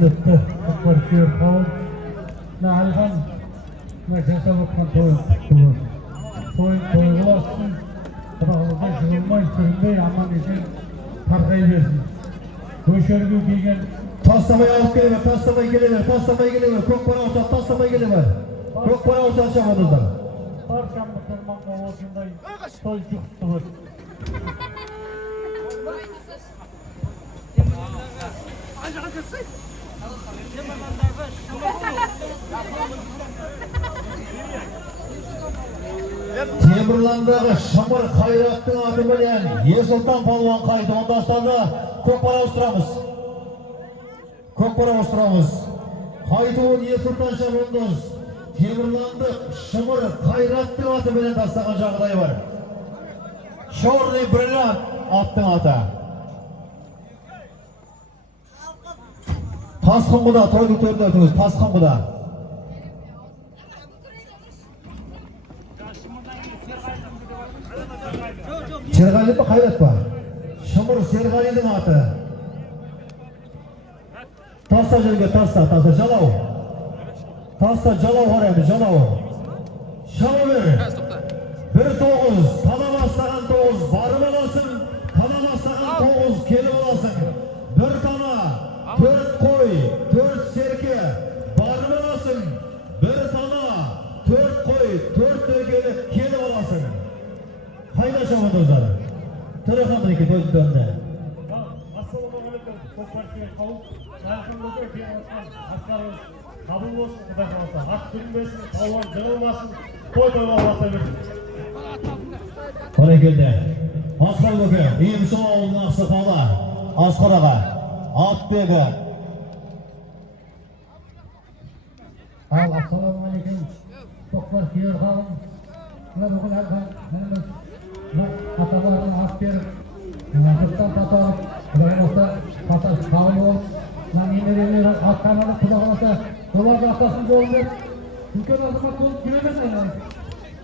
Kıymetli Akbarkıyor Kavun Nahalhan Mekasa Bakman Toyun olasın Kudağımızda jığılmay süründey aman için tarkayı versin Köşörgü kiygen Taslamaya alıp geliver, taslamaya geliver, taslamaya geliver Kök para olsa taslamaya geliver Kök para olsa aşamadızdan Barşan Müslüman olsunday Toy çıktı var Temurlanдағы Şamır Hayrattың аты bilen Ерсұлтан Палуан қайты ондастарда көк пара ұстырамыз. Көк пара ұстырамыз. Қайтуын Ерсұлтан Шабындыз Темурландық Шамыр Hayrattың аты bilen тастаған жағдай бар. Черный бриллиант аттың аты. Тасқын құда, тойды төрді өтіңіз, тасқын құда. Серғали ба, Қайрат ба? Шымыр Серғалидің аты. Таста жерге, таста, жалау. Таста, жалау қарайды, жалау. Шамы бер. 1-9, танамастаған 9, барып аласың. Танамастаған 9, келіп аласың. 1 тана, 4 қой, 4 серке, барып аласың. 1 тана, 4 қой, 4 серкені келіп аласың. Қайда шамандыздар? Тұрыған мінеке тойдың төрінде. Ассалаумағалейкум, Көкпаркиев қауым. Жарқын өтір кейін отқан асқарымыз қабыл болсын, құдай қаласа. Ат сүрінбесін, палуан жығылмасын, той-тойға баса берсін. Бәрекелді. Асқар көке, Емші ауылының ақсақалы, Асқар аға, Атбегі. Ал, ассалаумағалейкум, Көкпаркиев қауым. Мына бүгін әлбән, аталардың ат беріп, құттан таталып, құдағымызда қаташ қабыл болып, немерелері ат қамалып, құдағымызда оларды атасын жолын беріп, үлкен азамат болып жүре берсін,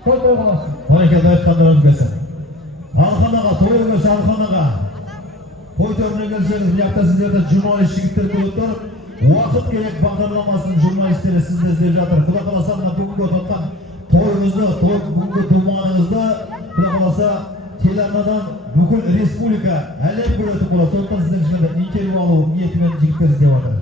той қаласын. Бәрекелді айтқандарыңыз келсін. Алханаға, той өңесі Алханаға. Той төріне келсеңіз, бұяқта сіздерді журналист жігіттер болып тұр. Уақыт керек бағдарламасының журналистері сізді іздеп жатыр. Құда қаласа мына бүгінгі отқан тойыңызды, бүгінгі думаныңызды Құда қаласа телеарнадан бүкіл республика әлем көретіп болады. Сондықтан сізден жинады интервью алу ниетімен жігіттер іздеп жатыр.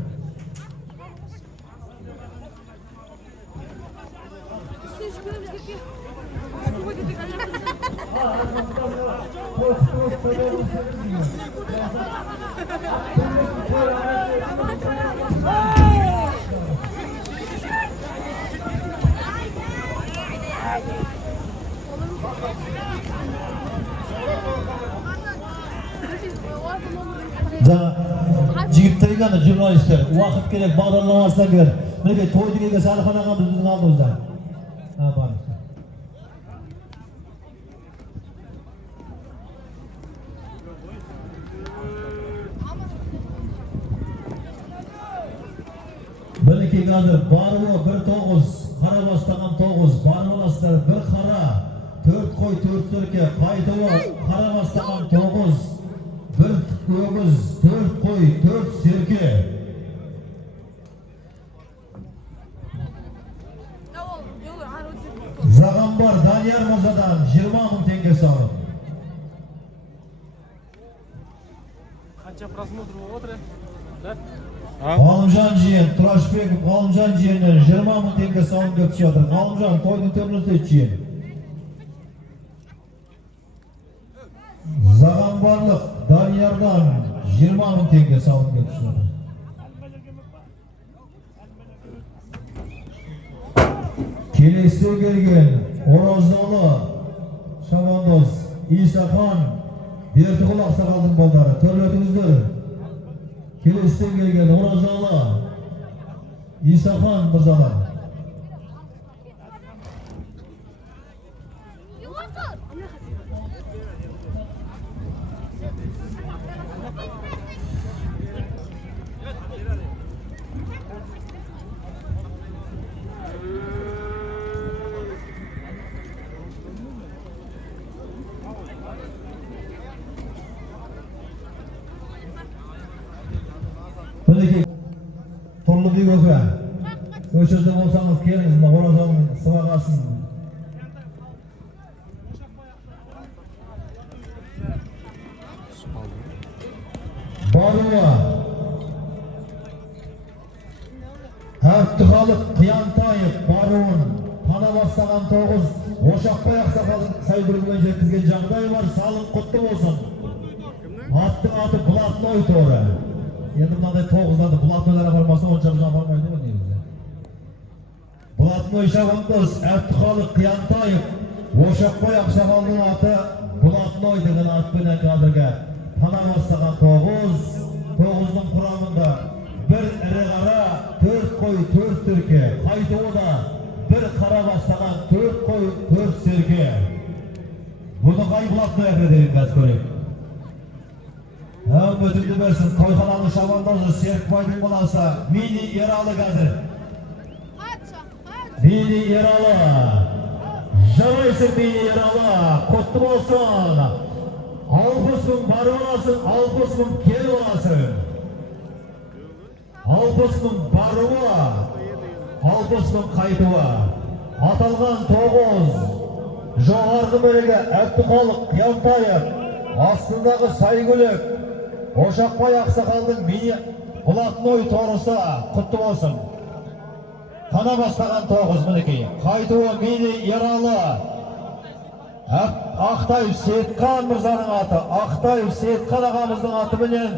Жігіттерге ғана журналистер, уақыт керек бағдарламасына келер. Мінеке тойды келгесі Алхан ағамыз біздің алдымызда. Барыңыздар. Мінеке қазір баруы 1-9, қара бастаған 9, барып аласыздар 1 қара, 4 қой, 4 серке, қайтуы қара бастаған 9, 1 өгіз, 4 қой, 4 серке. Зағамбар Данияр Мырзадан 20 мың теңге салып. Қанша просмотр болып отыр? Ғалымжан жиен, Тұрашбеков Ғалымжан жиеннен 20 мың теңге салып деп жатыр. Ғалымжан тойдың төрінізде жиен. Зағамбарлық Даниярдан 20 мың теңге салып деп жатыр. Келестен келген Ораздалы Шабандоз Исахан Бердіғұл ақсақалдың балдары төрлетіңіздер. Келестен келген Ораздалы Исахан мырзалар. Тұрлыбек өке. Өшірді болсаңыз келіңіз, мына оразаның сыбағасын. Баруы. Әбдіхалық Қиянтаев баруын пана бастаған 9 Ошақбай ақсақалдың сайбүргімен жеткізген жағдай бар. Салым құтты болсын. Аттың аты Бұлатной торы. Енді мынандай 9-ларды Бұлатнойларға бармаса оншақ жан бармайды ғой негізі. Бұлатной шабандоз Әбдіхалық Қиянтаев Ошақбай ақсақалдың аты Бұлатной деген атпенен қазіргі пана бастаған 9-ның құрамында бір ірі қара, 4 қой, 4 серке. Қайтуы да бір қара бастаған 4 қой, 4 серке. Бұны қай Бұлатной әкредеген қазір көрейік. Өтімді берсін, тойхананың шабандозы Серікбайдың баласы Мини Ералы қазір. Мини Ералы. Жарайсың Мини Ералы. Құтты болсын. 60 мың бар оласың, 60 мың кел оласың. 60 мың баруы, 60 мың қайтуы. Аталған 9 жоғарғы бөлігі Әбдіхалық Қиянтаев, астындағы Сайгүлік Ошақбай ақсақалдың Мини Бұлатной торысы құтты болсын. Қана бастаған 9 мінекей. Қайтуы Мини Ералы. Ақтаев Сейтқан мырзаның аты, Ақтаев Сейтқан ағамыздың аты менен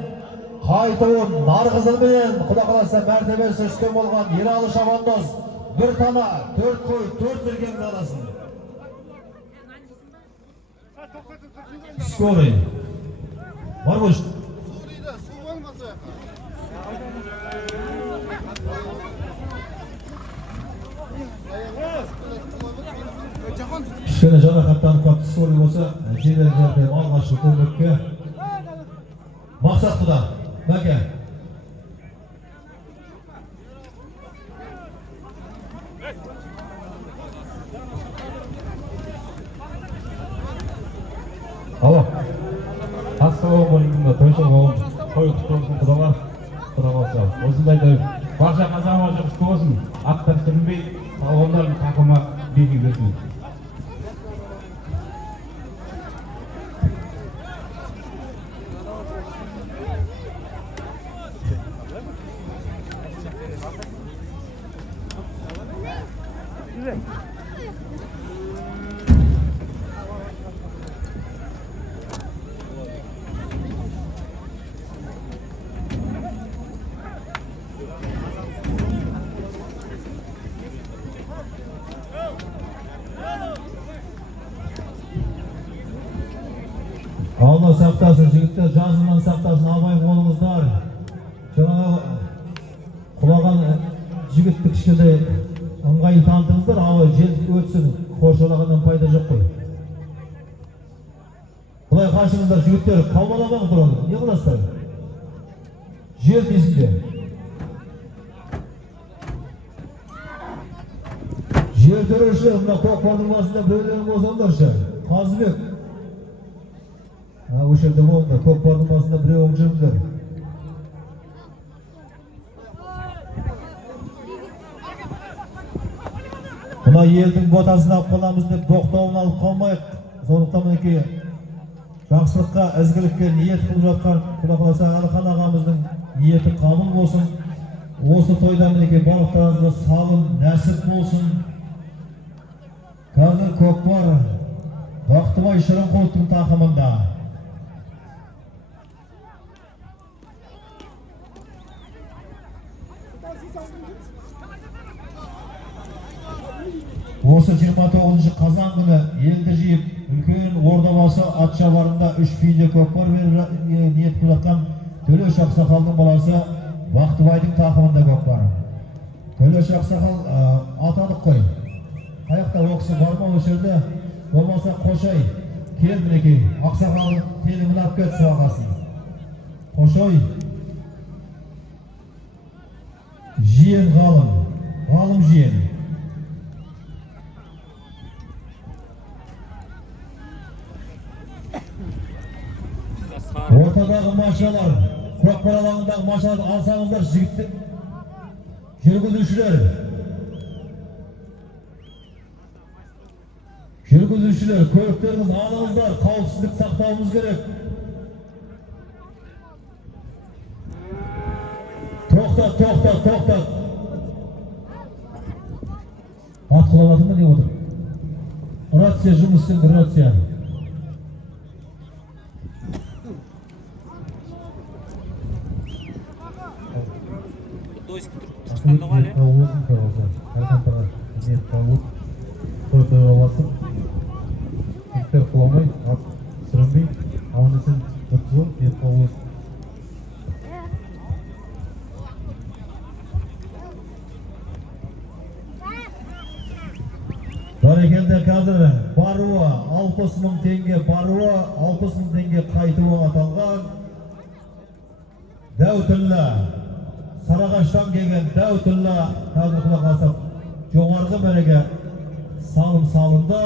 қайтуын Нарғызың менен құда қаласа мәртебесі үстен болған Ералы шабандоз бір тана 4 қой 4 серкенің арасын. Скорый. Бар ғой. Кішкене жарақаттанып қалып скорый болса, жедел жәрдем алғашқы көмекке. Мақсат құда, бәке. Ало, Ассалаумағалейкум болыңында тойшыл болым, той құтты болсын құдалар, құда болса. Осындайды барша қазағыма жұмысты болсын, аттар сүрінбей, салғандарын тақыма беки берсін. Алла сақтасын, жігіттер жазынан сақтасын, абай болыңыздар. Жаңағы құлаған жігітті кішкене ыңғайы танытыңыздар, ауа жел өтсін, қоршалағаннан пайда жоқ қой. Бұлай қашыңыздар, жігіттер, қалмаламаңыздар оны, не қыласыздар? Жел дейсіңдер. Жел төрешілер, мына көкпардың басында біреулерін болсаңдаршы. Қазыбек. Осы жерде болыңдар, көкпардың басында біреуің жүріңдер. Мына елдің ботасын алып қаламыз деп боқтауын алып қалмайық. Сондықтан мінекей жақсылыққа, ізгілікке ниет қылып жатқан құда қаласа Әлихан ағамыздың ниеті қабыл болсын. Осы тойда мінекей барлықтарыңызға сабыр, нәсіп болсын. Қазір көкпар Бақтыбай Шырынқұловтың тақымында. Осы 29 қазан күні елді жиып, үлкен Ордабасы атшабарында 3 биінде көкпар беріп ниет қылып жатқан Төлеш ақсақалдың баласы Бақтыбайдың тақымында көкпар. Төлеш ақсақал атадық қой. Аяқта оқысы бар ма осы жерде? Болмаса Қошай, кел мінекей, ақсақалдың телімін алып кет сыбағасын. Қошай, жиен ғалым, ғалым жиен. Ортадағы машалар, көкпар алаңындағы машаларды алсаңыздар, жігітті Жүргізушілер, көліктеріңіз алыңыздар, қауіпсіздік сақтауымыз керек. Тоқтат. Атқылаватыр ма не отыр? Рация жұмыс істейді, рация. Құламай, ат сүрінбей, ауынесын өткізу, етқа өз. Бәрекелді қазір баруы 60.000 теңге, баруы 60.000 теңге қайтуы аталған Дәутіллә, Сарағаштан келген Дәутіллә қазір құлақ асып, жоғарғы мәреге салым салынды.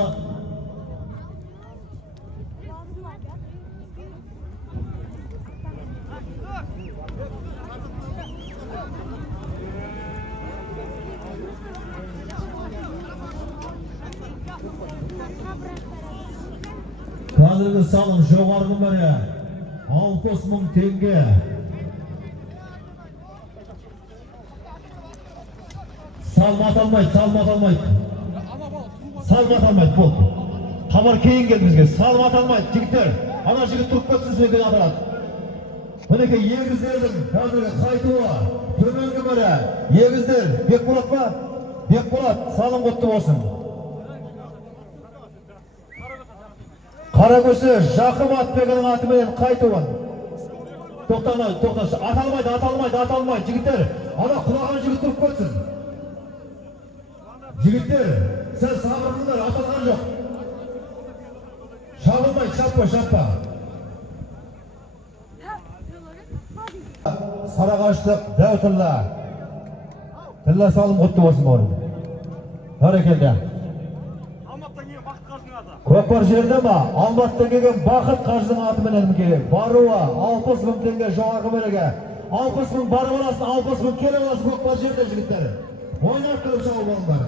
Қазіргі салым жоғарғы мәре 60.000 теңге. Салмат алмайды. Болды. Қамар кейін келді бізге. Салмат алмайды, жігіттер. Ана жігіт тұрып көтсін сөйген атырады. Мінеке егіздердің қазіргі қайтуы. Төменгі мәре. Егіздер, Бекболат па? Бекболат, салым құтты болсын. Қаракөсі Жақып Атбегінің атымен қайтуын. Тоқташы. Аталмайды, жігіттер. Ана құлаған жігіт тұрып көтсін. Жігіттер, сәл сабырлыңдар, аталған жоқ. Шабылмайды, шаппа. Сарағаштық Дәутіллә. Тіллә салым құтты болсын бауырым. Бәрекелді. Көкпар жерде ма? Алматыдан келген Бақыт қажының атымен келген. Баруы 60.000 теңге жоғарғы мәреге. 60.000 барып аласың, 60.000 келіп аласың көкпар жерде жігіттер. Ойнап тұрып шауып алыңдар.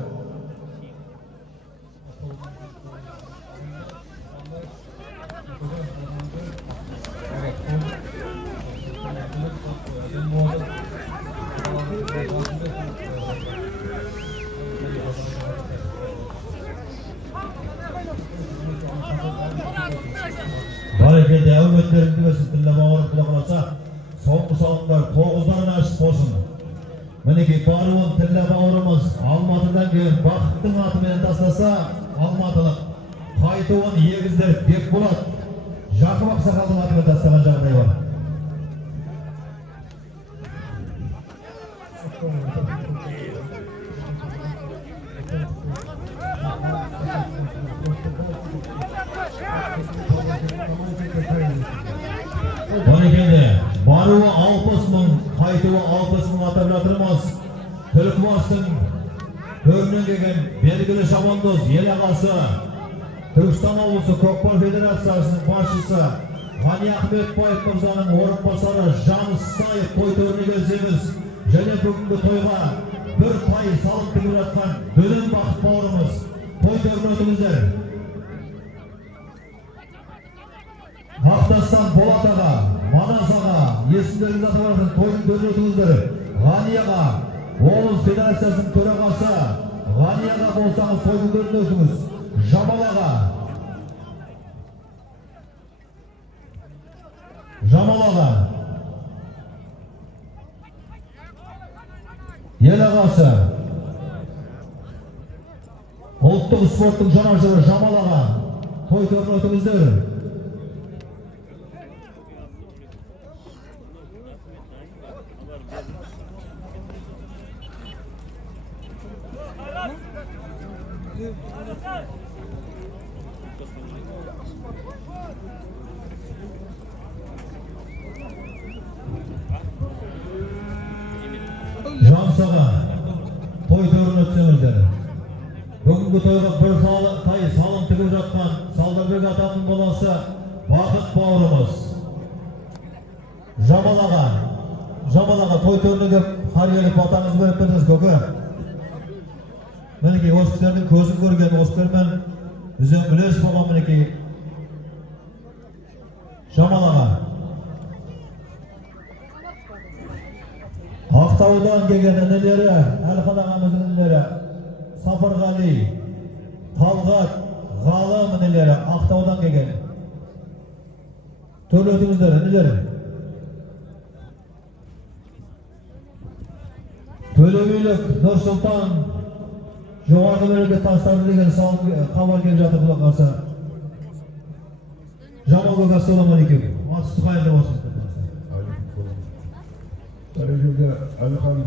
Бәрекелді әуметтеріңді берсін, тілі бауырын құлағыласа, соңғы салымдар 9-дан ашып болсын. Мінеке баруын тілі бауырымыз Алматыдан келген Бақыттың атымен тастаса, алматылық қайтуын егіздер Бекболат, Жақып Ақсақалдың атымен тастаған жағдай бар. Бәрекелді, баруы 60.000, қайтуы 60.000 атап жатырмыз. Түлкібастың төрінен келген белгілі шабандоз ел ағасы, Түркістан облысы көкпар федерациясының басшысы Ғани Ахметбаев мырзаның орынбасары Жаныс Саев той төріне келсеңіз, және бүгінгі тойға бір тай салып тігіп жатқан Дөлен Бақыт бауырымыз той төріне өтіңіздер. Ақтастан Болат аға, Манас аға, есімдеріңіз атып жатқан тойдың төріне өтіңіздер. Ғани аға, облыс федерациясының төрағасы Ғани аға болсаңыз тойдың төріне өтіңіз. Жамал аға, ел ағасы, ұлттық спорттың жанашыры Жамал аға, той төріне өтіңіздер. Жансаға той төріне өтсеңіздер. Бүгінгі тойға бір тай салым тігіп жатқан Салдарбек атаның баласы Бақыт бауырымыз Жамал аға той төріне кеп қар келіп батаңызды беріп бердіңіз көке. Мінекей осы кісілердің көзін көрген, осы кісілермен үзең үлес болған мінекей Жамал аға. Ақтаудан келген інілері, Әлхан ағамыздың інілері, Сапарғали, Талғат, Ғалым інілері Ақтаудан келген. Төрлетіңіздер, інілер. Төлебейлік, Нұрсұлтан, жоғарғы бөлігі тастарды деген хабар келіп жатыр құлақ қалса. Жамал көке, ассалаумағалейкум. Атысты қайырлы болсын. Дәрежеде Әлихан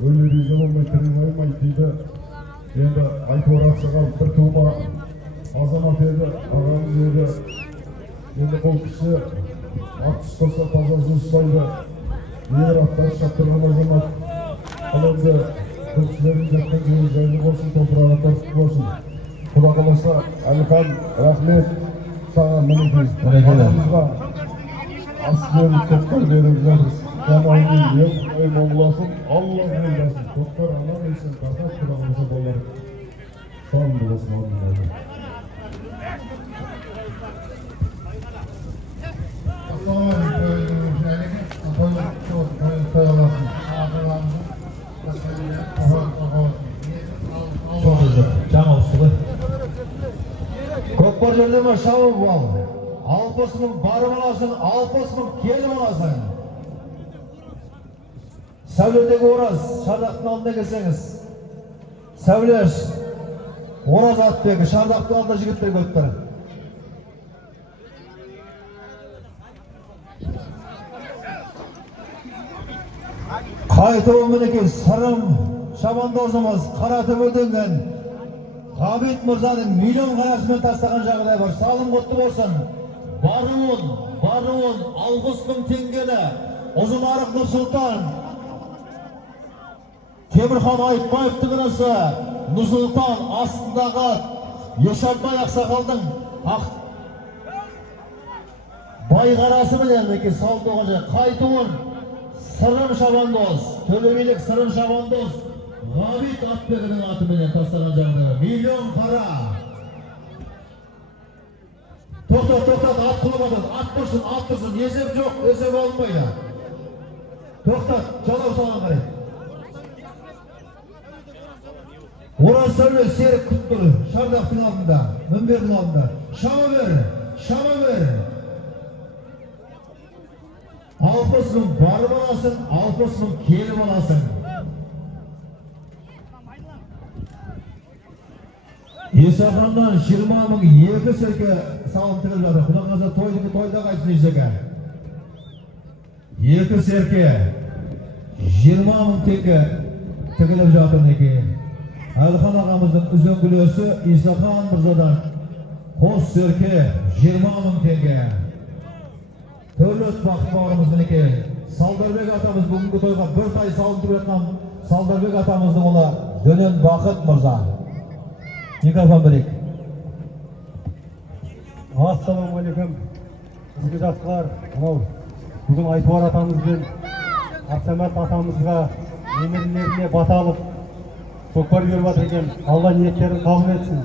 өлмей жолымен тірілмей дейді. Енді айтып оратсыға бір тума азамат еді, ағамыз еді. Енді бұл кісі ат ұстаса тазасын ұстайды. Егер аттар шаптырған азамат. Ал енді бұл кісілердің жатқан жері жайлы болсын, топырағы тартып болсын. Құда қаласа Әлихан, рахмет саған мінекей. Ағамызға асылын тоқтар беріп жатырыз. Jamağının yok, ey Moğlasın, Allah eylesin. Doktor Allah eylesin, kasap kulağımıza dolar. Sağ olun bulasın Allah'ım. Çok güzel, Jamal Suğu. Көкпар жерде ме шауып ал. 60 мың барып аласың, 60 мың келіп аласың. Сәуледегі Ораз, Шардақтың алдына келсеңіз. Сәулеш, Ораз Атбегі, Шардақтың алдына жігіттер көтіп тұр. Қайтуы мінекей сырым шабандозымыз қаратып өтінген Ғабит Мырзаның миллион қарасымен тастаған жағдай бар. Салым құтты болсын. Баруын, 60 мың теңгені Ұзынарық Нұрсұлтан Темірхан Айтбаевтың інісі Нұрсұлтан астындағы Ешатбай ақсақалдың байғарасы менен салды оған қайтуын сырым шабандоз, төлебейлік сырым шабандоз Ғабит Атбегінің атыменен тастаған жағдайы миллион қара. Тоқтат, ат құлымадың, ат тұрсын, есеп жоқ, есеп алынбайды. Тоқтат, жалау салған қарай. Ораз Сәуле серік күттір, Шардақтың алдында, Мінбердің алдында. Шама бер. 60 мың барып аласың, 60 мың келіп аласың. Есақаннан 20 мың екі серке салым тігіліп жатыр. Құда қаза тойда қайтсын есеке. Екі серке 20 мың теңге тігіліп жатыр неке. Әлихан ағамыздың үзеңгілесі Исақан Мырзадан қос серке 20 мың теңге. Төлет бақыт бауырымыз мінекей. Салдарбек атамыз бүгінгі тойға бір тай салым тігіп жатқан Салдарбек атамыздың ұлы Дөнен Бақыт Мырза. Микрофон берейік. Ассалаумағалейкум. Бізге жастар, бүгін Айтуар атамыз бен Ақсамат атамызға немерелеріне бата алып, көкпар беріп жатыр екен. Алла ниеттерін қабыл етсін.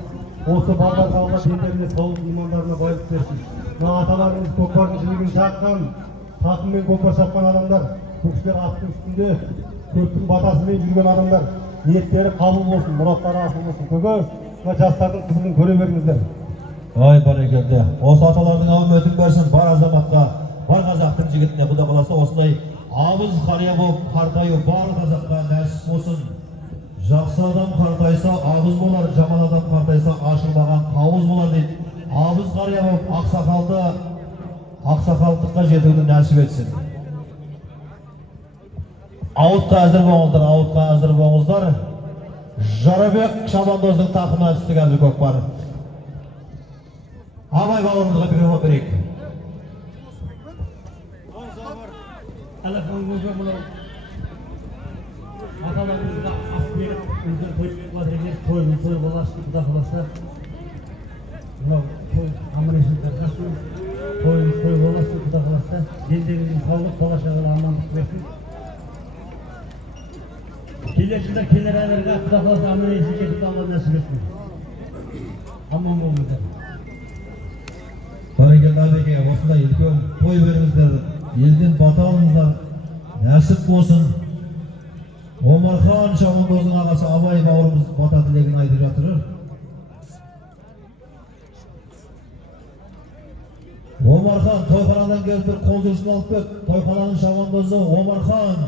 Осы балаларға Алла дендеріне саулық имандарына байлық берсін. Мына аталарымыз көкпардың жілігін шаққан, тақыммен көкпар шапқан адамдар, бұл кісілер аттың үстінде көптің батасымен жүрген адамдар, ниеттері қабыл болсын, мұраттары асыл болсын. Көке, жастардың қызығын көре беріңіздер. Ай бәрекелді. Осы аталардың алметін берсін бар азаматқа, бар қазақтың жігітіне Құда қаласа осындай абыз қария болып қартаю бар қазаққа нәсіп болсын. Жақсы адам қартайса абыз болар, жаман адам қартайса ашылмаған қауыз болар дейді. Абыз қария болып ақсақалдыққа жетуді нәсіп етсін. Ауытқа әзір болыңыздар. Жарабек Шабандоздың тақымына түсті қазір көкпар. Абай бауырымызға микрофон берейік. Әлихан көке мынау аталарымызға ас беріп, үлкен той беріп жатыр екен. Той болашын Құда қаласа. Мынау той аман-есен тарқасын. Той болашын Құда қаласа. Дендеріңіздің саулық, бала-шағалы амандық берсін. келешекте келер айларға Құда қаласа аман есен жетіп қалған нәсіп етсін. Аман болыңыздар. Бәрекелді әбеке, осындай үлкен той беріңіздер, елден бата алыңыздар, нәсіп болсын. Омархан Шабандоздың ағасы Абай бауырымыз бата тілегін айтып жатыр. Омархан тойханадан келіп бір қол жүрсін алып кет. Тойхананың Шабандозы Омархан.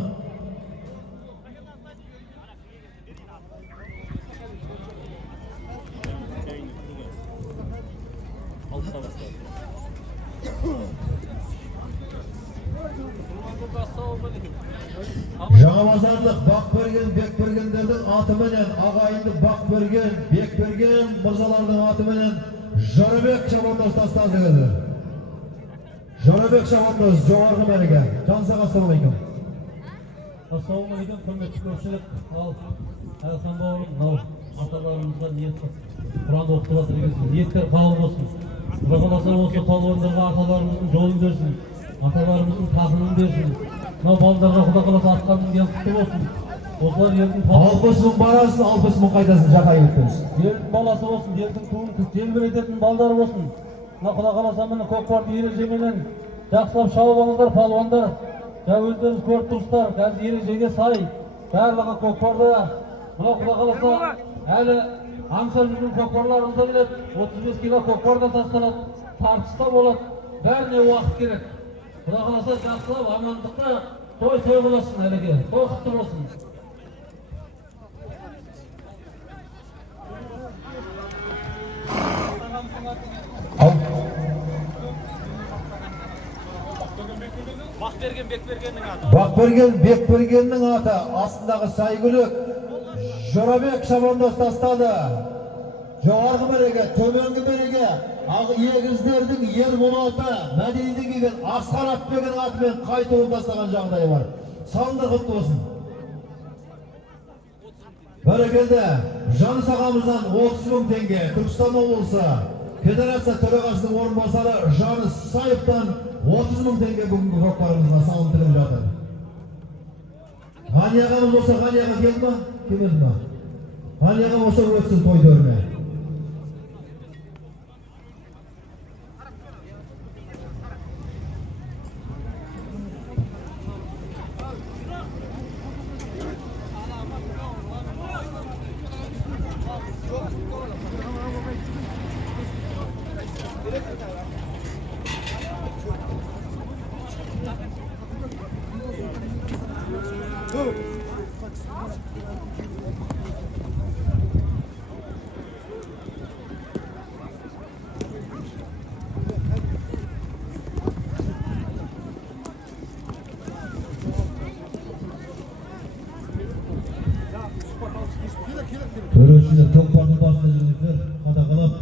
Жаңабазарлық Бақберген, Бекбергендердің атыменен, ағайынды Бақберген, Бекберген мырзалардың атыменен Жорабек Шабандоз тастады кәзір. Жорабек Шабандоз, жоғарғы мәреге. Жансаға ассалаумағалейкум. Ассалаумағалейкум, құрметті көпшілік. Ал Әлхан бауырым, мынау аталарымызға ниет Құранды оқытып жатыр екенсің. Ниеттер қабыл болсын. Құда қаласа осы палуандарға аталарымыздың жолын берсін, аталарымыздың тақымын берсін. Мынау балдарға Құда қаласа атқанның ден құтты болсын. Осылар елдің 60 мың барасың, 60 мың қайтасың, жақай өттіңіз. елдің баласы болсын, елдің туын желбірететін балдар болсын. Мына Құда қаласа міне көкпарды ережеменен жақсылап шауып алыңыздар, палуандар. Жаңа өздеріңіз көріп тұрсыздар, қазір ережеге сай барлығы көкпарда. Мына Құда қаласа әлі аңсар жүрген көкпарларымызда келеді. 35 кило көкпарда тасталады, тартыста болады. Бәріне уақыт керек. Құда қаласа жақсылап амандықта той болсын әлеге. Той құтты болсын. Бақберген, Бекбергеннің аты, астындағы Сайгүлік, Жорабек Шабандоз тастады. Жоғарғы мәреге, төменгі мәреге, егіздердің Ерболаты, Мәдениді келген Асқар Атбегінің атымен қайтуын тастаған жағдай бар. Салындар құтты болсын. Бәрекелді, Жаныс ағамыздан 30 мың теңге, Түркістан облысы Федерация төрағасының орынбасары Жаныс Сайыптан 30 мың теңге бүгінгі көкпарымызға салындырып жатыр. Ғани ағамыз болса, Ғани аға келді ма? Келмеді ма? Ғани аға болса өтсін той төріне. Төрешілер көкпардың басында жүргендер қадағалап.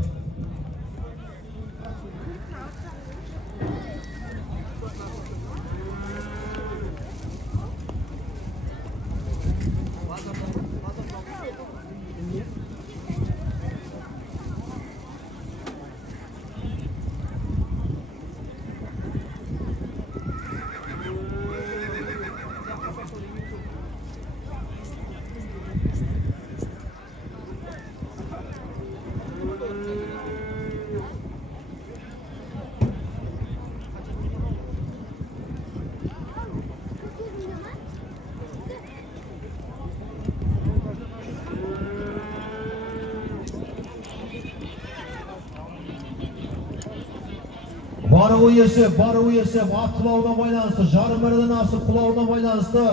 Бару есеп, ат құлауына байланысты, жарым мәрден асып құлауына байланысты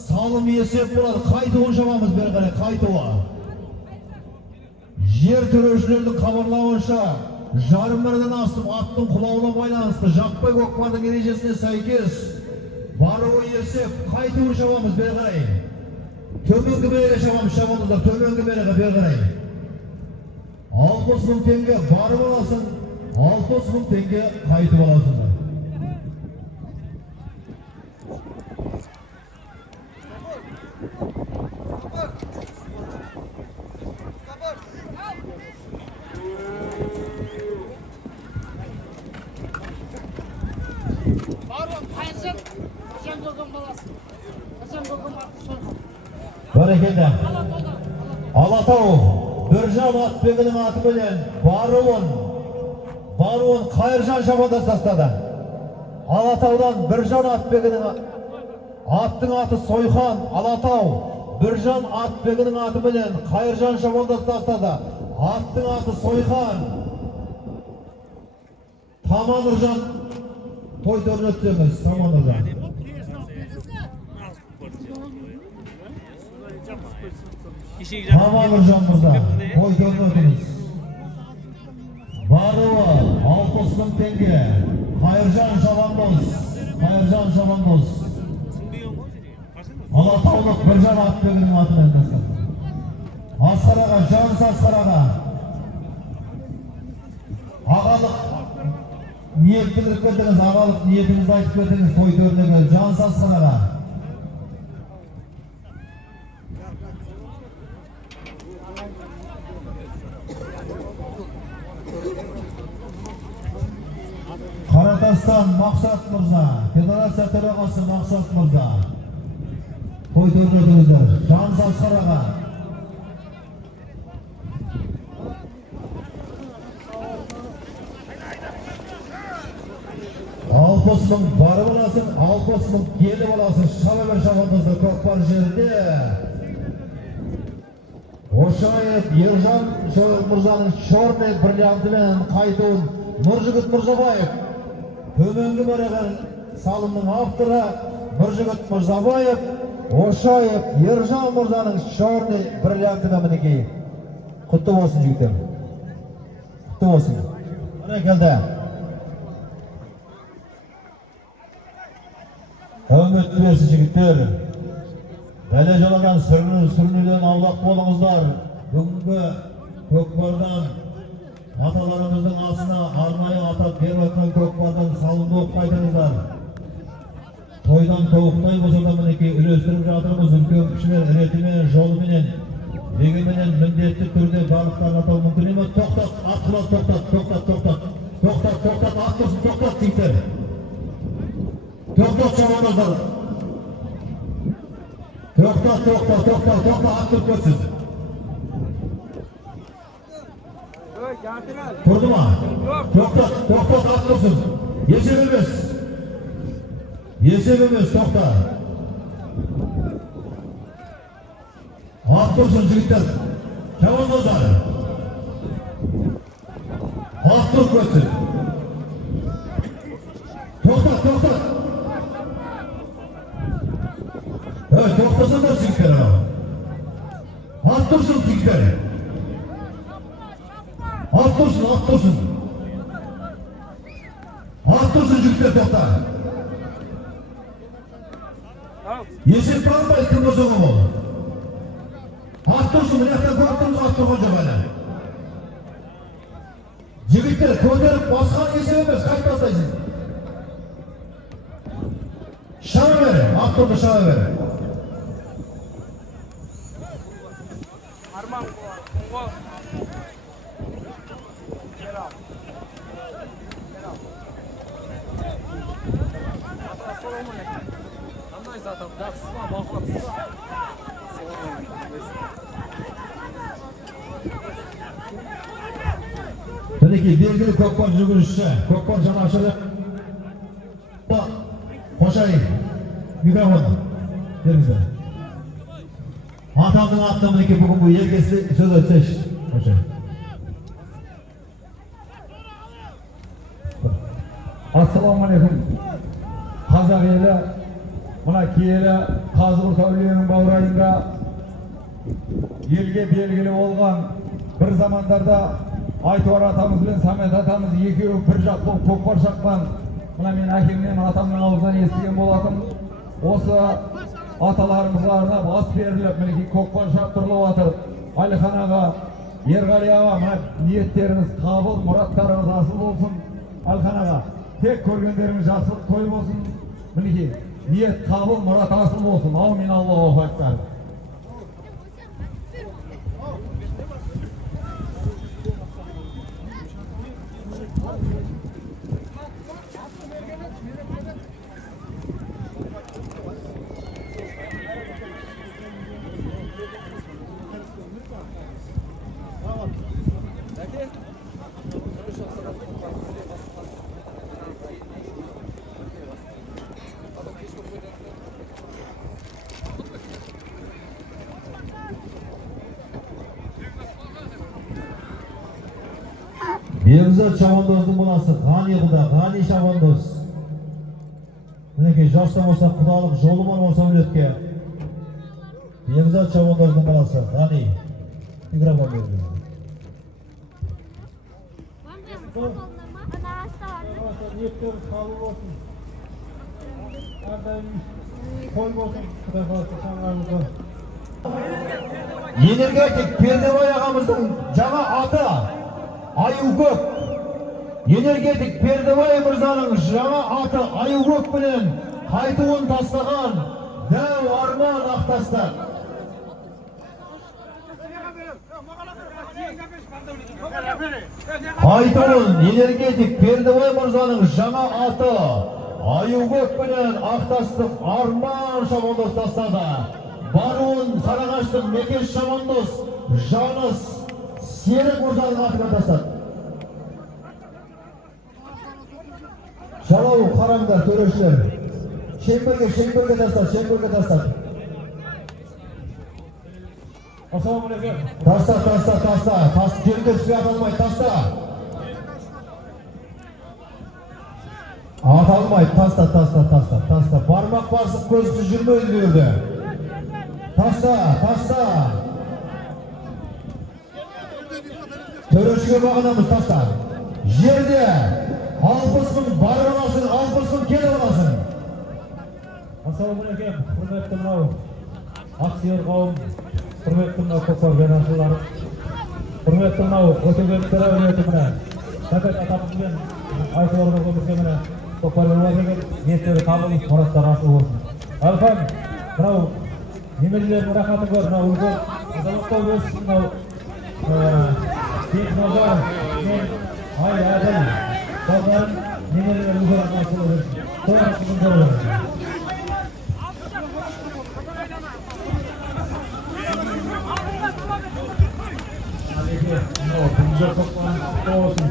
салым есеп болады. Қайтуын жабамыз бері қарай, қайтуы. Жер төрешілердің хабарлауынша, жарым мәрден асып аттың құлауына байланысты жаппай көкпардың ережесіне сәйкес бару есеп, қайтуын жабамыз бері қарай. Төменгі мереге жабамыз, шабандоздар, төменгі мереге бері қарай. 60 мың теңге барып аласың, 60 мың теңге қайтып аласыңдар. Бәрекелді. Алатау Біржан Атбегінің аты менен Баруын Қайыржан шабандас тастады. Алатаудан Біржан Атбегінің аттың аты Сойхан. Алатау Біржан Атбегінің аты менен Қайыржан шабандас тастады. Аттың аты Сойхан. Таман Нұржан той төріне өтсеңіз. Таман Нұржан. Таман Нұржан мырза той төріне өтіңіз. Баруы 60.000 теңге. Қайыржан Шабандоз. Алатаулық Біржан Атбегінің атынан тастады. Асқараға, Жаныс Асқараға ағалық ниет білдіріп кетіңіз, ағалық ниетіңізді айтып кетіңіз той төріне. Жаныс Асқараға Қаратастан Мақсат мырза, федерация төрағасы Мақсат мырза той төріне өтіңіздер. Жаныс Асқараға Алпысының бары боласын, 60.000 келі боласын. Шабабер шабандозды көкпар жерінде Ошаев Ержан мырзаның черный бриллиантымен қайтуын Нұржігіт Мырзабаев, төменгі бараған салымның авторы Нұржігіт Мырзабаев, Ошаев Ержан мырзаның черный бриллиантымен мінекей. Құтты болсын жігіттер. Құтты болсын. Бәрекелді. Үмітті берсін жігіттер. Бәле жалаған сүрінуден аулақ болыңыздар. Бүгінгі көкпардан аталарымыздың асына арнайы атап беріп өткен көкпардан салым болып қайтыңыздар. Тойдан тоғықтай болса да мінекей үлестіріп жатырмыз. Үлкен кішілер ретімен, жолыменен, дегенменен міндетті түрде барлықтарын атау мүмкін емес. Тоқтат, атқылар тоқтат, ат тұрсын, тоқтат жігіттер. Тоқтат шабандоздар. Тоқтат, ат тұрып көтсіз. Тұрды ма? Тоқтат, ат тұрсын. Есеп емес, тоқтат. Ат тұрсын жігіттер. Шабандоздар. Ат тұрып көтсіз. Тоқтат. Тоқтасандар жігіттер. Ат тұрсын жігіттер. Ат тұрсын жігіттер, тоқта. Есеп бармайды, кім болсаңа ол. Ат тұрсын, мынаяқтан көріп тұрмыз, ат тұрған жоқ әлі. Жігіттер көтеріп басқан есеп емес, қайт тастайсың. Шаба бері, ат тұрды шаба бері. Мінекей белгілі көкпар жүргізушісі, көкпар жанашыры Қошай, микрофон беріңіздер. Атамның атына мінекей бүгінгі ергесі сөз айтсайшы, Қошай. Ассалаумағалейкум. Қазақ елі, мына киелі Қазығұрт әулиенің баурайында елге белгілі болған бір замандарда Айтуар атамыз бен Самет атамыз екеуі бір жақ болып көкпар шапқан. Мына мен әкемнен атамның аузынан естіген болатым. Осы аталарымызға арнап ас беріліп, мінекей көкпар шаптырылып жатыр. Әлихан аға, Ерғали аға, мына ниеттеріңіз қабыл, мұраттарыңыз асыл болсын. Әлихан аға, тек көргендеріңіз жақсылық той болсын. Мінекей ниет қабыл, мұрат асыл болсын. Аумин, Аллаху акбар. Бекзат Шабандоздың баласы Ғани құда, Ғани Шабандоз. Мінекей жастан болса құдалық жолы бар болса өлетке. Бекзат Шабандоздың баласы Ғани. Микрофон берді. Ниеттеріңіз қабыл болсын. Әрдайым қой болсын. Құдай қаласа шаңырағымызға. Энергетик Пердебай ағамыздың жаңа аты Аюкөк. Энергетик Пердебай мырзаның жаңа аты Аюкөк менен қайтуын тастаған дәу арман ақтасты. Қайтуын энергетик Пердебай мырзаның жаңа аты Аюкөк менен ақтастық арман Шабандоз тастады. Баруын Сарағаштың Мекеш Шабандоз Жаныс Серік мырзаның атына тастады. Жалау қараңдар төрешілер. Шеңберге тастады. Ассалаумағалейкум. Таста. Жерге түске аталмайды, таста. Аталмайды, таста. Бармақ басып көзсіз жүрмейді берді. Таста. Төрешіге бағынамыз, таста. Жерде 60 мың бар аласың, 60 мың келіп аласың. Ассалаумағалейкум. Құрметті мынау ақсүйер қауым, құрметті мынау көкпар жанашырлары, құрметті мынау өтегендіктер әулеті міне Сәбет атамызбен айтып орнығымызға міне көкпар жанашырлар ниеттері қабыл, мұраттары ашылып болсын. Әлхан, мынау немерелердің рахатын көр, мынау үлкен азаматтар өз мынау Бек Назар мен Ай Әділ балдарын немерелер үлкен атасылы өрсін. Тоғын күнін көріп Күнде көкпарымыз құтты болсын.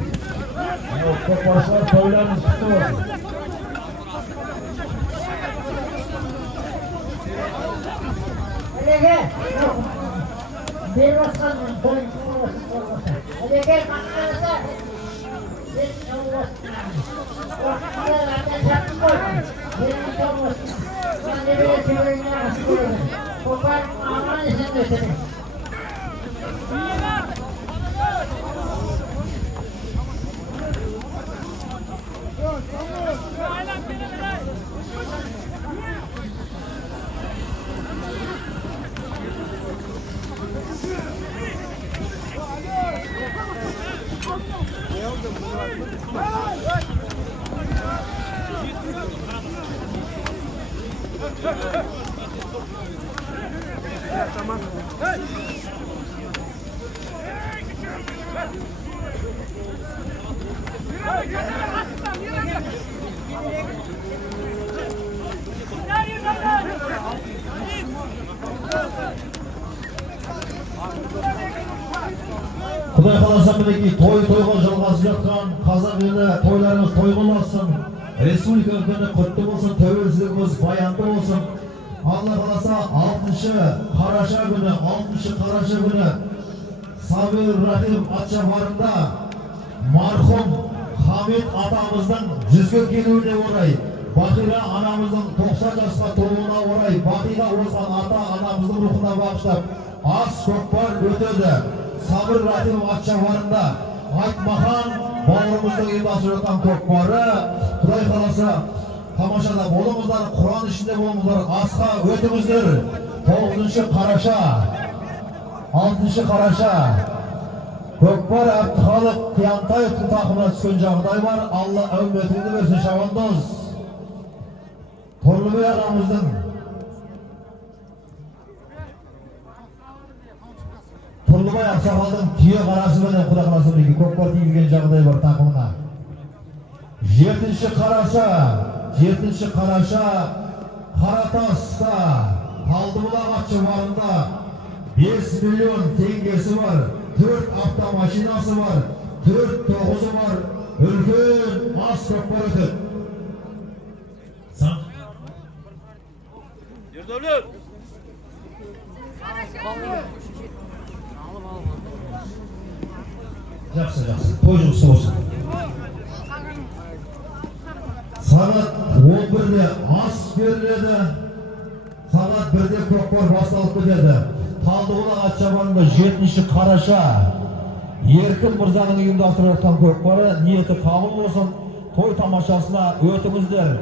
Көкпаршылар тойларымыз құтты болсын. Әлеге, беріп атқанның тойын қылмасын болмаса. Әлеге, қаққанызда, сен жауыласын. Уақытында әрден жақын болсын. Беріп жауыласын. Әлеге сөйлейіне асып көреді. Көкпар аман есен өтеді. Құдай қаласа мінекей тойға жалғасып жатқан қазақ елі тойларымыз той болсын, республика күні құтты болсын, тәуелсіздігіміз баянды болсын. Алла қаласа 6 қараша күні Сабир Рахим Атшабарында мархум Хамид атамыздың 100-ге келуіне орай, Бақира анамыздың 90 жасқа толуына орай, Бақиға озған ата анамыздың рухына бағыштап ас көкпар өтеді. Сабир Рахим Атшабарында Айтмахан бауырымыздың ұйымдастырып жатқан көкпары. Құдай қаласа тамашада болыңыздар, Құран ішінде болыңыздар, асқа өтіңіздер. 9 қараша көкпар Әбдіхалық Қиянтаевтың тақымына түскен жағдай бар. Алла әумметіңді берсін. Шабандоз Торлыбай ағамыздың Торлыбай ақсақалдың түйе қарасы менен Құдай қаласа көкпар тигізген жағдай бар тақымына. 7 қараша Қаратаста Талдыбұлақ Атшабарында 5 миллион теңгесі бар, 4 автомашинасы бар, 4 тоғызы бар, үлкен ас көкпар өтеді. Ердәулет! Жақсы, жақсы. Той жұмысы болсын. Сағат 11-де ас беріледі. Сағат 1-де көкпар басталып кетеді. Талдықұлақ атшабарында 7 қараша Еркін Мырзаның ұйымдастырып жатқан көкпары ниеті қабыл болсын. Той тамашасына өтіңіздер.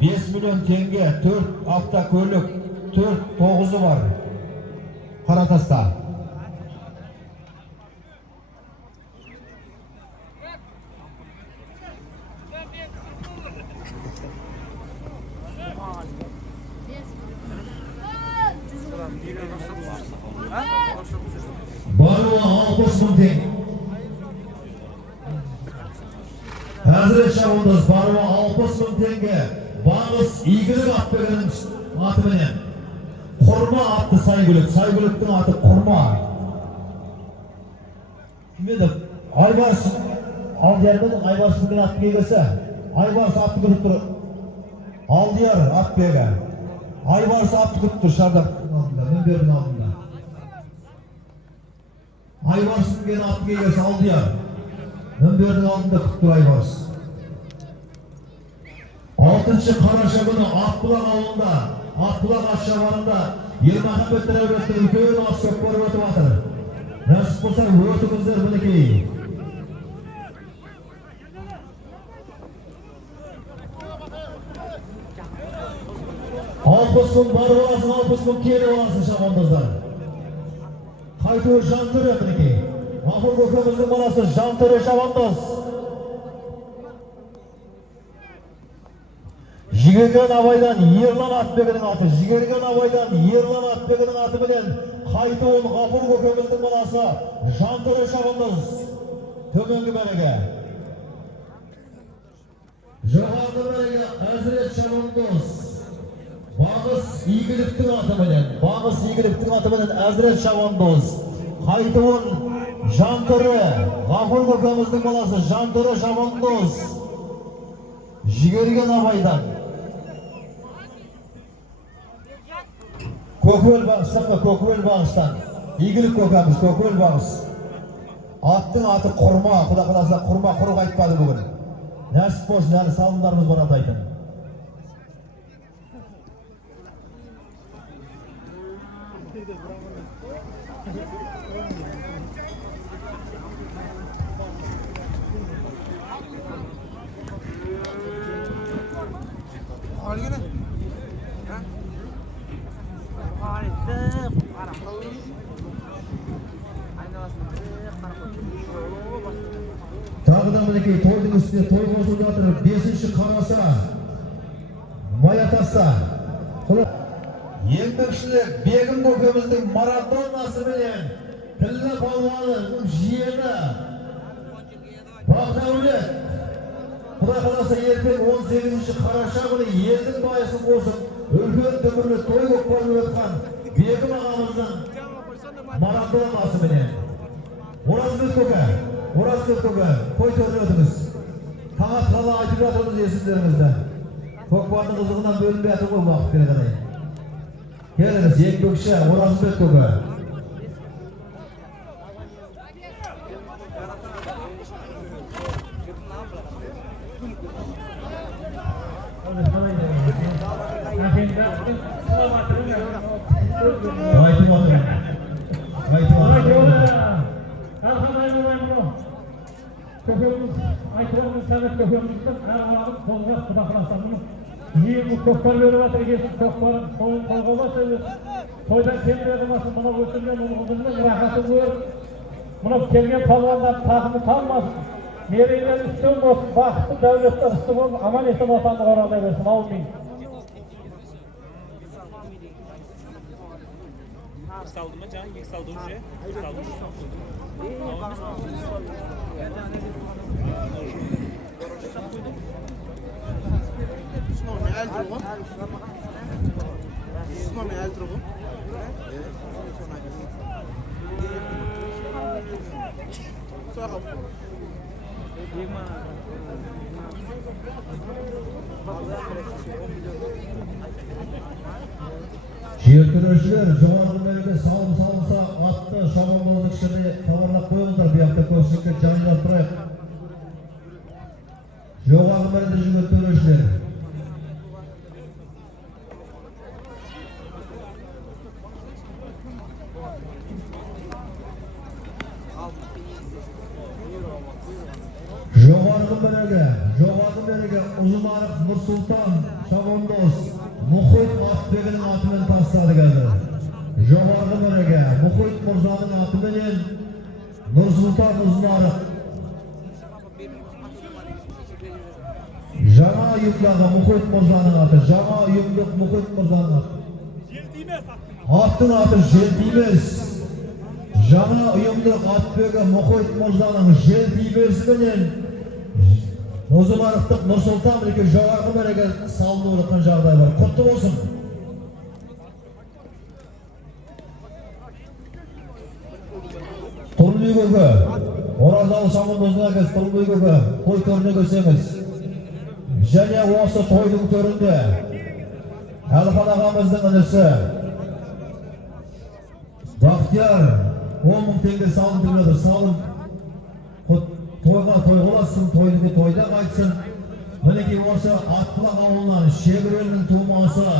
5 миллион теңге, 4 автокөлік, 4 тоғызы бар. Қаратаста. Барлығы 60.000 теңге. Әзірет шабуылдыз барлығы 60.000 теңге. Бағыс игілік атбегінің атыменен. Құрма атты Сайгүлік. Сайгүліктің аты Құрма. Кімеді? Айбарс. Алдиярдың Айбарсының атты кегесі. Айбарс атты күріп тұр. Алдияр атбегі. Айбарс атты күріп тұр Шардақтың алдында. Мөнбердің алдында. Айбарсың ген аты кегесі Алдияр. Мөнбердің алдында күріп тұр Айбарс. 6 қараша күні Ақбұлақ ауылында, Ақбұлақ атшабарында Ермахамбет Тәрәбеттің үлкен ас көкпары өтіп жатыр. Нәсіп болса өтіңіздер мінекей. Алпыс мың бар боласын, 60 мың келі боласын шабандоздар. Қайтуы Жантөре мінекей. Ғафur көкеміздің баласы Жантөре шабандоз. Жігерген Абайдан Ерлан Атбегінің аты. Жігерген Абайдан Ерлан Атбегінің аты менен қайтуын Ғафur көкеміздің баласы Жантөре шабандоз. Төменгі мәреге. Жоғарғы мәреге Әзірет шабандоз. Бағыс игіліктің аты менен Әзірет шабандоз. Қайтуын Жантөре, Ғафur көкеміздің баласы Жантөре шабандоз. Жігерген Абайдан. Көкөл бағыстан ба, көкөл бағыстан. Игілік көкеміз, көкөл бағыс. Аттың аты Құрма, құда құдасына Құрма құрық айтпады бүгін. Нәсіп болсын, әлі салымдарымыз бар атайтын. Тағыдан мінекей тойдың үстіне той қосылып жатыр. 5 қараша Маятаста. Еңбекшілер Бегім көкеміздің марадонасы менен тілі балуанының жиені Бақдәулет. Құдай қаласа ертең 18 қараша күні елдің байысын қосып, үлкен дүбірлі той көкпары өткен Бегім ағамыздың марадонасы менен. Оразбек көке, той төріне өтіңіз. Тағат қала айтып жатырмыз есімдеріңізді. Көкпардың қызығынан бөлінбей атыр ғой уақыт бере қарай. Келіңіз, еңбекші Оразбек көке. Көкпар беріп жатыр екенсіз, көкпарын қолға басып, тойдан келмеді басын, мұна өтілген ұлғызымның рахатын көріп, мұна келген палуандар тақымы қалмасын, мерейлер үстем болсын, бақытты дәулетті ысты болып, аман есен отанды қорғалдай берсін, аумин. Saldı mı Can? İlk saldı уже. Жертөлеушілер жоғарғы мәреге салым салынса атты шабандоздың ішіне хабарлап қойыңыздар. Bu hafta көпшілікке жанына Жоғарғы мәреде жүрген төрешілер. Жоғарғы мәреге Ұзынарық Нұрсұлтан Шабандоз Мұхит Атбегінің атымен тастады қазір. Жоғарғы мәреге Мұхит Мұрзаның атыменен Нұрсұлтан Ұзынарық. Жаңа ұйымдағы Мұхит Мұрзаның аты, жаңа ұйымдық Мұхит Мұрзаның аты. Аттың аты Желтимес. Жаңа ұйымдық Атбегі Мұхит Мұрзаның Желтимесіменен Ұзынарықтық Нұрсұлтан Реке жоғарғы мәреге салынып жатқан жағдай бар. Құтты болсын. Тұрмүйгөгі, Оразалы Шабандозына кез Тұрмүйгөгі той төріне көсеңіз. Және осы тойдың төрінде Әлхан ағамыздың інісі Бақтияр 10.000 теңге салым төледі. Салым тойға той боласың, тойдың тойда қайтсын. Мінекей осы Аттылақ ауылынан Шегірелінің тумасы,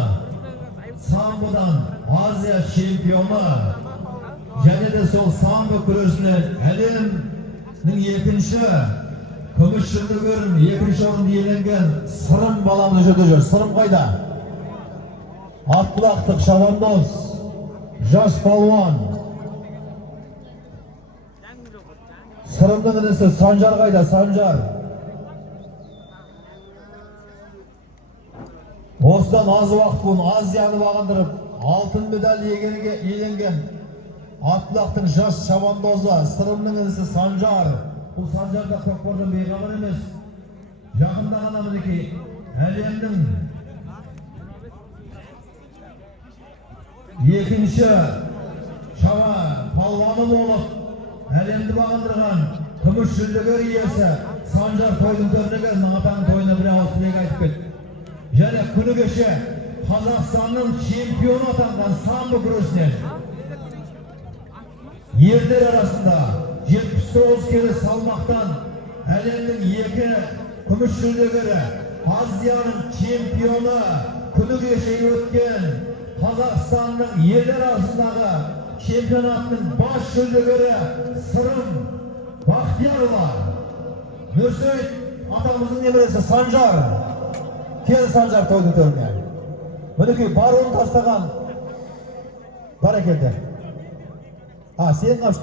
самбодан Азия чемпионы, және де сол самбо күресінен әлемнің екінші күміс жүлдегерін, екінші орынды иеленген Сырым баламыз жүрді жүр. Сырым қайда? Аттылақтық Шабандоз, жас палуан. Сырымның інісі Санжар қайда? Санжар. Осыдан аз уақыт бұрын Азияны бағындырып, алтын медаль иеленген Аттылақтың жас шабандозы Сырымның інісі Санжар. Бұл Санжар да көкпардан бейғамыр емес. Жақында ғана мінекей әлемнің екінші шама палуаны болып әлемді бағындырған күміс жүлдегер иесі Санжар тойдың төріне келді. Атаның тойына бір ауыз тілек айтып кетті. Және күні кеше Қазақстанның чемпионы атанған самбо күресінен ерлер арасында 79 келі салмақтан әлемнің екі күміс жүлдегері, Азияның чемпионы, күні кеше өткен Қазақстанның ерлер арасындағы чемпионатының бас жүлдегері Сырым Бақтиярұлы. Нұрсейіт атамыздың немересі Санжар. Келі Санжар тойдың төріне. Мінекей баруын тастаған бәрекелді. Сен қамшы.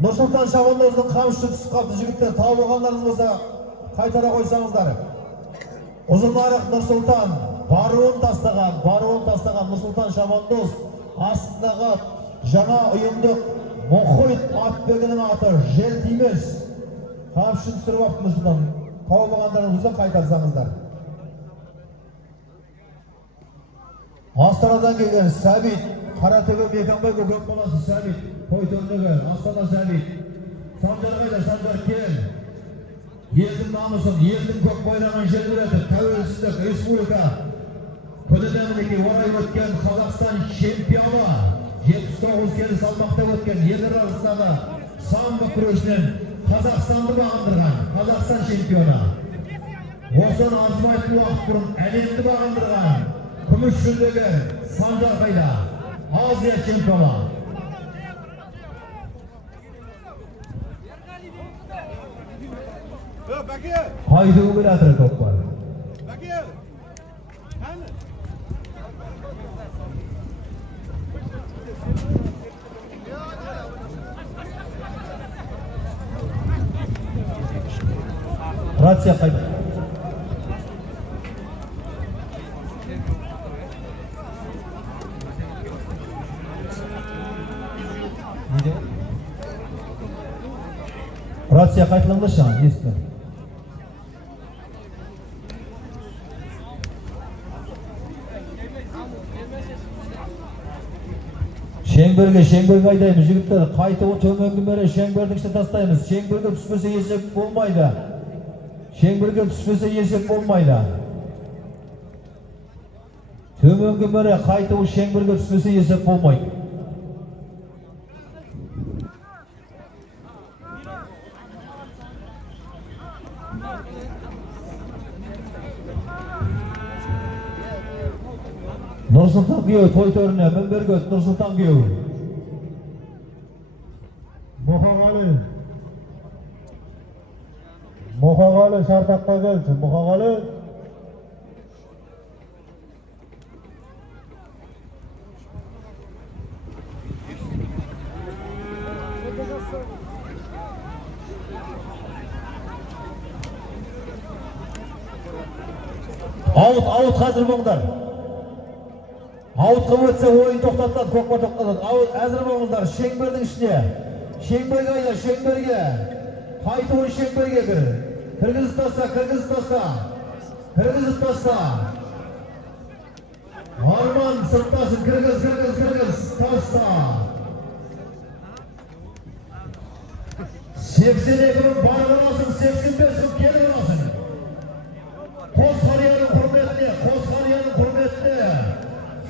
Нұрсұлтан Шабандоздың қамшы түсіп қапты жігіттер. Тауып алғандарыңыз болса қайтара қойсаңыздар. Ұзынарық Нұрсұлтан баруын тастаған Нұрсұлтан Шабандоз астындағы жаңа ұйымдық Мұхит Атбегінің аты Желтимес. Қамшын түсіріп апты Нұрсұлтан. Тауып алғандарыңызды қайтарсаңыздар. Астанадан келген Сәбит, Қаратөбе Меканбай көкен баласы Сәбит, той төріндегі Астана Сәбит. Санжар қайда? Санжар кел. Елдің намысын, елдің көк байлаған жерлерді, тәуелсіздік, республика күнінен мінекей орай өткен Қазақстан чемпионы, 79 келі салмақта өткен ерлер арасындағы самбо күресінен Қазақстанды бағындырған Қазақстан чемпионы. Осыдан азмайтын уақыт бұрын әлемді бағындырған күміс жүлдегер Санжар қайда? Азия чемпионы. Қайда өңір атыры көп бар. Рация қайда? Рация қайтылыңды шаң, есті. Шеңберге айдаймыз жігіттер. Қайтығы төменгі мәре шеңбердің іште тастаймыз. Шеңберге түспесе есеп болмайды. Төменгі мәре қайтығы шеңберге түспесе есеп болмайды. Nursultan kuyuyor toy törüne Minberget Nursultan kuyuyor. Moxagali Şardaqqa gelsin. Moxagali. Out hazır bolыңдар. Out kılып ötse oyun toxtatadi, kokma toxtatadi. Out hazır bolыңдар. Şengberдің ішіне. Şengberге ayda, Şengberge. Qaytı oyun Şengberge kir. Kırgızı tosta. Kırgızı tosta. Arman sırttasın, Kırgız. Tosta. 82'nin barı olasın, 85'in keli olasın. Koskaryanın hürmetine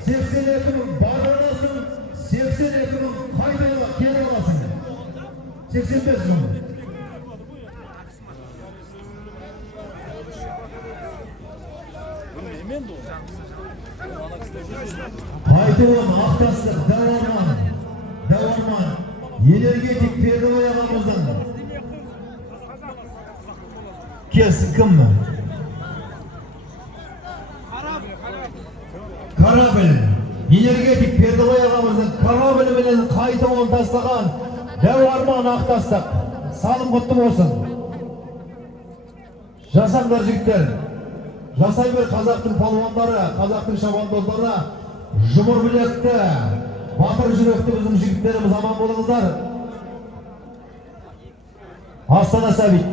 82'nin barı olasın, 82'nin kaydı keli olasın. 85 gün. Haydivan, Aktaslık, Devarman, energetik Perdoy ağamızın kelsin kim mi? Karabil, energetik Perdoy ağamızın Karabil bilen Haydivan taslagan Devarman Aktaslık salım kutlu olsun. Жасаңдар жігіттер, жасай бер қазақтың палуандары, қазақтың шабандозлары, жұмыр білекті, батыр жүректі біздің жігіттеріміз аман болыңыздар. Астана Сәбит.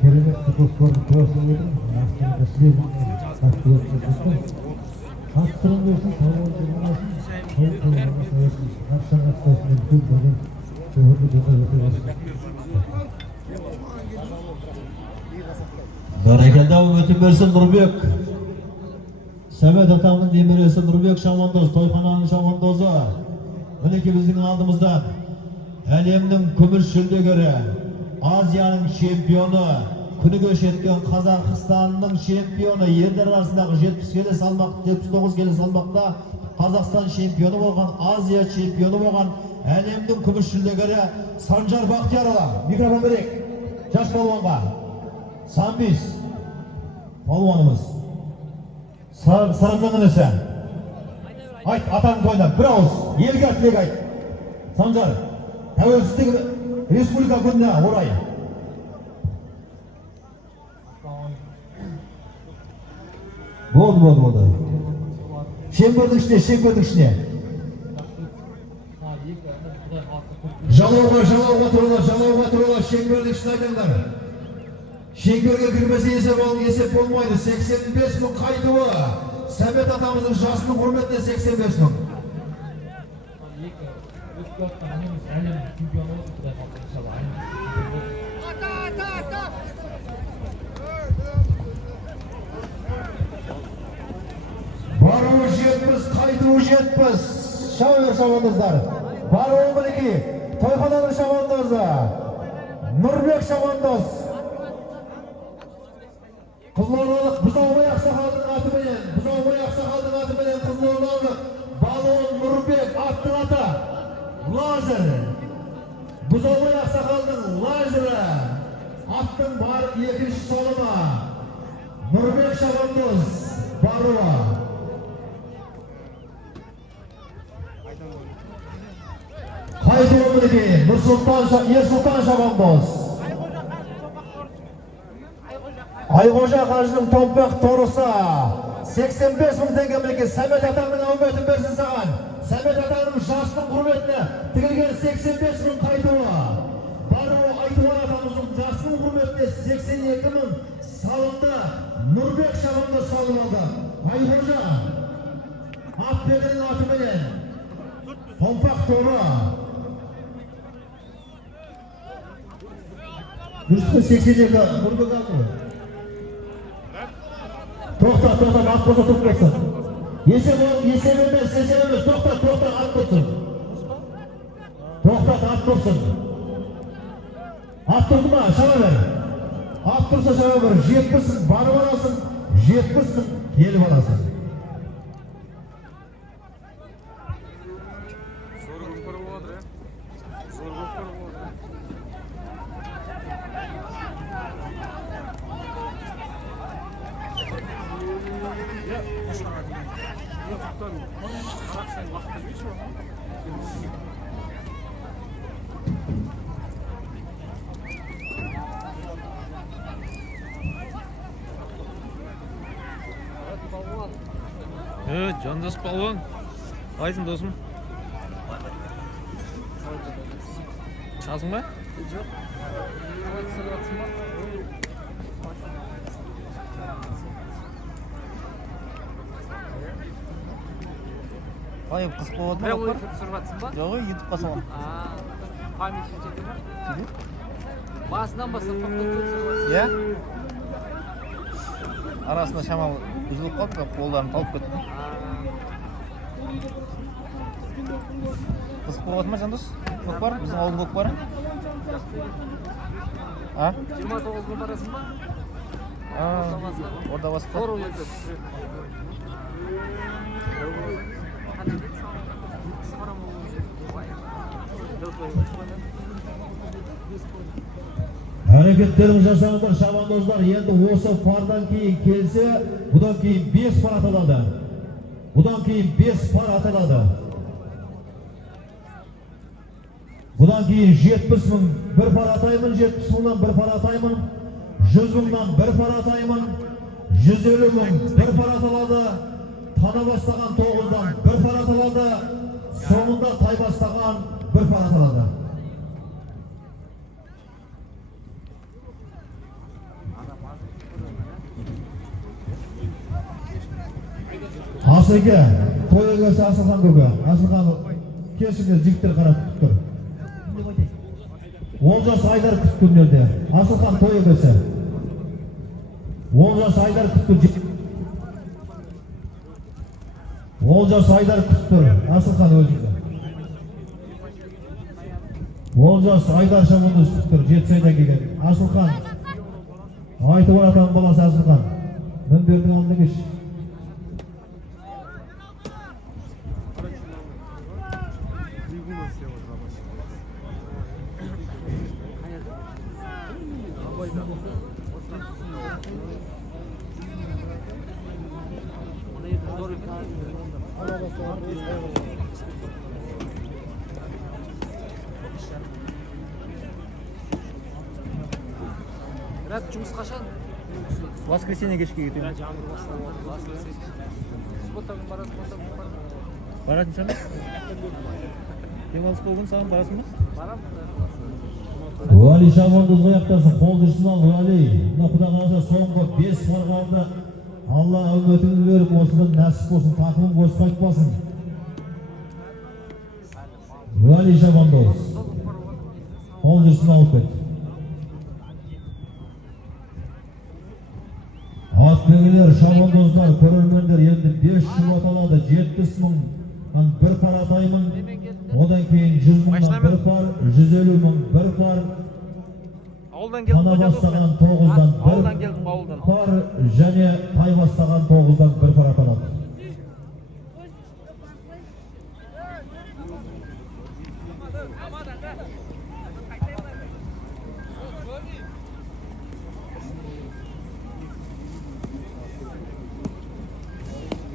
Кереметті көкпарды көрсін едім, астында шлемін Астырын берсін, талуан жүрмасын, қойып қоймасын, қаршан аттасын, үлкен деген өңірді өте өте Бәрекелді өтім берсін Нұрбек. Сәмет атамның немересі Нұрбек шабандоз, тойхананың шабандозы. Мінеки біздің алдымыздан әлемнің күміс жүлдегері, Азияның чемпионы, күні көш еткен Қазақстанның чемпионы, ерлер арасындағы 70 келі салмақ, 79 келі салмақта Қазақстан чемпионы болған, Азия чемпионы болған әлемдің күміс жүлдегері Санжар Бақтиярұлы. Микрофон берейік жас палуанға. Самбис палуанымыз. Сырымның інісі. Айт, атаның тойынан бір ауыз, елге тілек айт. Санжар, тәуелсіздік республика күніне орай. Болды. Шеңбердің ішіне. Жалауға тұралар, шеңбердің ішіне айтыңдар. Шеңберге кірмесе есеп болмайды. 85 мың қайтуы. Сәмет атамыздың жасының құрметіне 85 мың. Баруы 70, қайтуы 70. Шауыр шабандоздар. Баруы мінеки, тойхананың шабандозы. Нұрбек шабандоз. Қызылордалық бұзаубай ақсақалдың атыменен Қызылордалық Балуан Нұрбек аттың аты Лазер. Бұзаубай ақсақалдың лазері аттың бар екінші солыма Нұрбек шабандоз баруы. Қайтуы мінеки Ерсұлтан шабандоз. Айғожа қажының томпақ торысы 85 мың теңге мінеки Сәмет атаңның ауметін берсін саған. Сәмет атаңның жасының құрметіне тігілген 85 мың қайтуы. Баруы Айтуар атамыздың жасының құрметіне 82 мың салынды. Нұрбек шабандоз салынды. Айғожа Атбегінің атыменен томпақ торы 182 Нұрбек алды. Тоқта, ат болса тоқ кетсін. Есеп емес, тоқта, ат болсын. Ат тұрсын. Ат тұрды ма? Шаба бер. Ат тұрса шаба бер. 70 барып аласың, 70 келіп аласың. Жандос Палуан. Қайсың досым? Шасың ба? Жоқ. Ай, қызық болады ма? түсіріп жатсың ба? Жоқ, ютубқа салам. Память жете ма? Басынан бастап тоқтап түсіріп жатсың. Иә? Арасында шамалы үзіліп қалды, қолдарын тауып кетті. Қызық болады ма, Жандос? Көкпар? Біздің ауылдың көкпары? 29-ға барасың ба? Орда басып Қор ойында түсіреді. Әрекеттерін жасаңдар шабандоздар. Енді осы пардан кейін келсе, бұдан кейін 5 пар аталады. Бұдан кейін 5 пар аталады. Бұдан кейін 70 мың бір пар атаймын, 70 мыңнан бір пар атаймын, 100 мыңнан бір пар атаймын, 150 мың бір пар аталады, тана бастаған 9-дан бір пар аталады, соңында тай бастаған бір пар аталады. Асылге, той егесі Асылхан көке. Асылхан кешіңіз жігіттер қарап күттір. Олжас Айдар күткен елде. Асылхан той егесі. Олжас Айдар күткен. Олжас Айдар күттір. Асылхан өзінде. Олжас Айдар шамындыз күттір. 7 сайдан келген. Асылхан. Айтып аратан баласы Асылхан. Мен бердің алдың еш. Рәт жұмыс қашан? Воскресенье кешке кетемін. Суббота күн барасың ба? Баратын шығар ма? Демалыс болған саған барасың ба? Барам. Уәли шабандозға яқтасын, қол жүрсін ал, Уәли. Мына Құда қаласа соңғы 5 пар қалды. Алла үмітіңді беріп, осыдан нәсіп болсын, тақымың бос қайтпасын. Уәли шабандоз. Қол жүрсін алып кет. Атбегілер, шабандоздар, көрермендер енді 5 жыл аталады, 70 мың бір пар атаймын, одан кейін 100 мыңнан бір пар, 150 мың бір пар, тана бастаған 9-дан бір пар, және тай бастаған 9-дан бір пар аталады.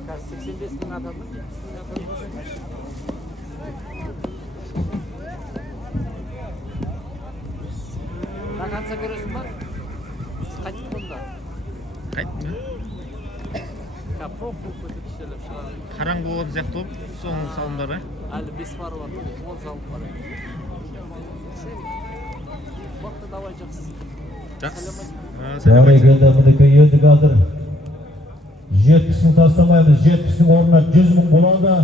Қазір 85 мың атады. До конца көресің ба? Қайтып қонда? Қайттым ба? Капов көтіп ішеліп шығады. Қараңғы болған сияқты болып, соның салымдары. Әлі 5 бары бар, 10 салып бар. Уақытта давай жақсы. Жақсы. Бәрекелді, мұныкі енді қалдыр. 70 мың тастамаймыз, 70-ің орнына 100 мың болады.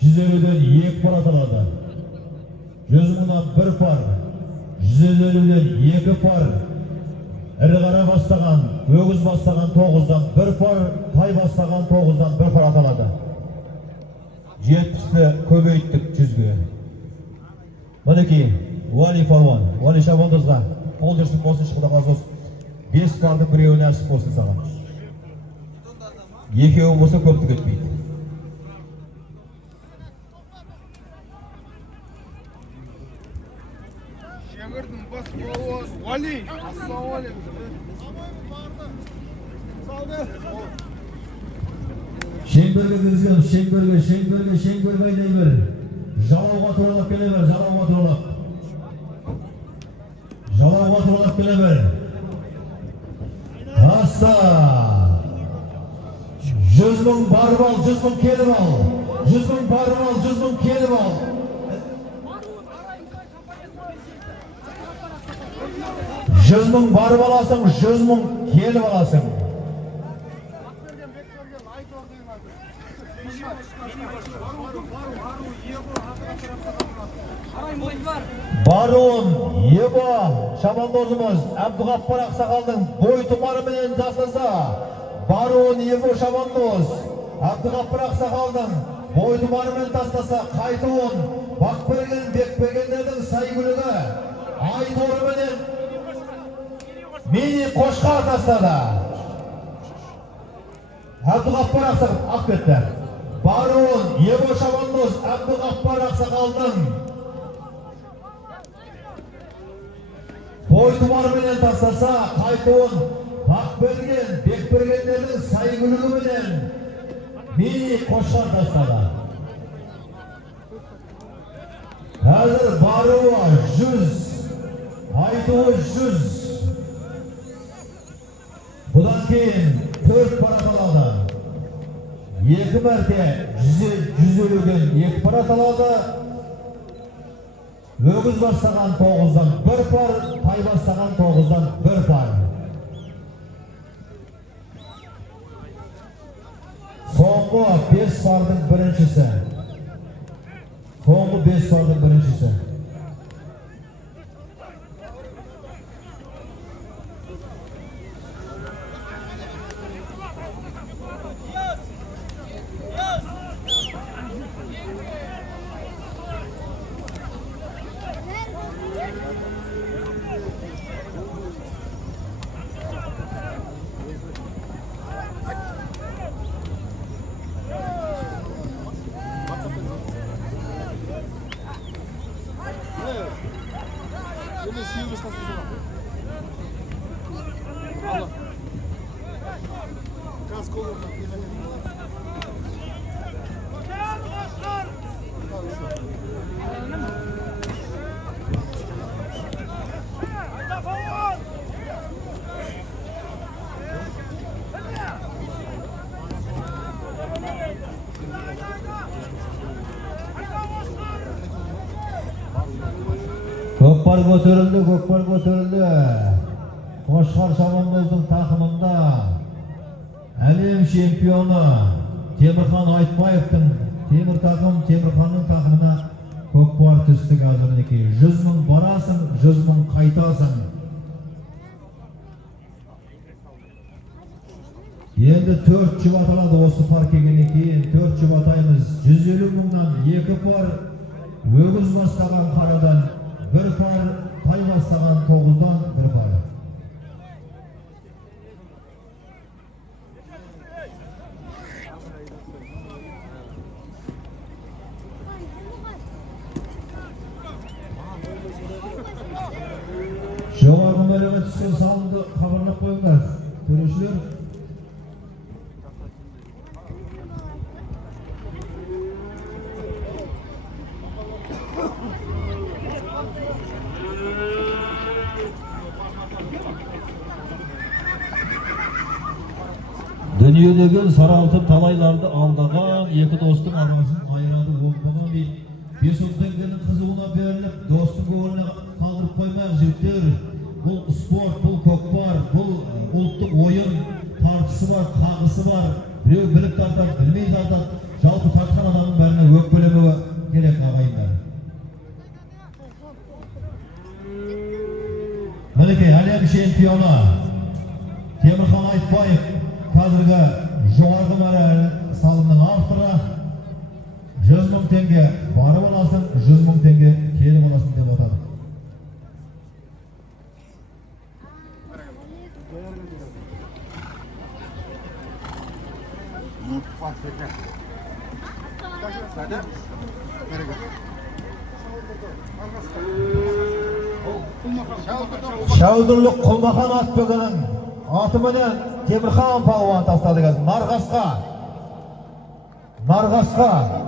150-ден 2 пар аталады. 100 мыңнан 1 пар, 150-ден 2 пар. Ірі қара бастаған, өгіз бастаған 9-дан 1 пар, тай бастаған 9-дан 1 пар аталады. 70-ті көбейттік 100-ге. Мінекей, Уали Палуан, Уали Шабандозға қол жүрсін болсын, Құда разы болсын. 5 бардың біреуі нәсіп болсын саған. Екеуі болса көптік етпейді. Шемірдің бас болуыз, Уали, ассалаумалейкум. Шеңберге кіргізген, шеңберге айдай бер. Жалауға тұралап келе бер, жалауға тұралап келе бер. Таста! 100 мың барып ал, 100 мың келіп ал. 100 мың барып ал, 100 мың келіп ал. 100 мың барып аласың, 100 мың келіп аласың. Баруын, Ебо, шабандозымыз, Әбдіғаппар Ақсақалдың бой тұмары менен жасаса. Баруын, Ебо, шабандоз, Әбдіғаппар Ақсақалдың бой тұмары менен тастаса. Қайтуын, Бақберген, Бекбергендердің сайгүлігі, Айторы менен мини қошқар тастады. Әбдіғаппар Ақсақал Ақбетті. Баруын, Ебо, шабандоз, Әбдіғаппар Ақсақалдың бой тұмары менен тастаса. Қайтуын, Бақберген, Бекбергендердің сайгүлігі менен мини қошқар тастады. Қазір баруы 100, айтуы 100. Бұдан кейін 4 пар аталады. 2 мәрте 150-ден 2 пар аталады. Өгіз бастаған 9-дан 1 пар, тай бастаған 9-дан 1 пар. Соңғы 5 пардың біріншісі. Соңғы 5 пардың біріншісі. Көкпар көтерілді. Қошқар шабандоздың тақымында әлем чемпионы Темірхан Айтбаевтың Темірханның тақымына көкпар түсті қазір мінекей. 100 мың барасың, 100 мың қайтасың. Енді 4 жұп аталады осы пар келгеннен кейін. 4 жұп атаймыз. 150 мыңнан 2 пар, өгіз бастаған қарадан 1 пар, тай бастаған 9-дан 1 пар. Жоғарғы мәреге түскен салымды хабарлап қойыңдар, төрешілер. Дүниедегі саралтып талайларды алдаған екі достың арасын айырады болмаған дейді. 500 теңгенің қызуына беріліп, достың көңіліне қалдырып қоймақ жігіттер. Бұл спорт, бұл көкпар, бұл ұлттық ойын, тартысы бар, қағысы бар. Біреу біліп тартады, білмей тартады. Жалпы тартқан адамның бәріне өкпелемеуі керек ағайындар. Мінекей, әлем чемпионы Темірхан Айтбаев қазіргі жоғарғы мәре салымның авторы. 100 мың теңге барып аласың, 100 мың теңге келіп аласың деп отады. Шәудірлік Құлмахан атбөгінің атыменен Темірхан палуан тастады қазір. Нарғасқа.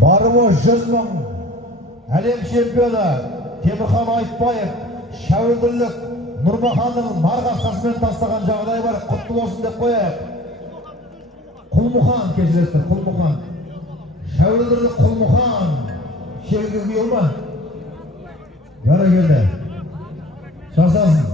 Барымы 100 мың әлем чемпионы Темірхан Айтбаев Шәудірлік Нұрмаханның Нарғасқасымен тастаған жағдай бар. Құтты болсын деп қояйық. Құлмұхан кешіресіздер, Құлмұхан. Шәудірлік Құлмұхан шерге күйел ма? Бәрекелді. Жасасын.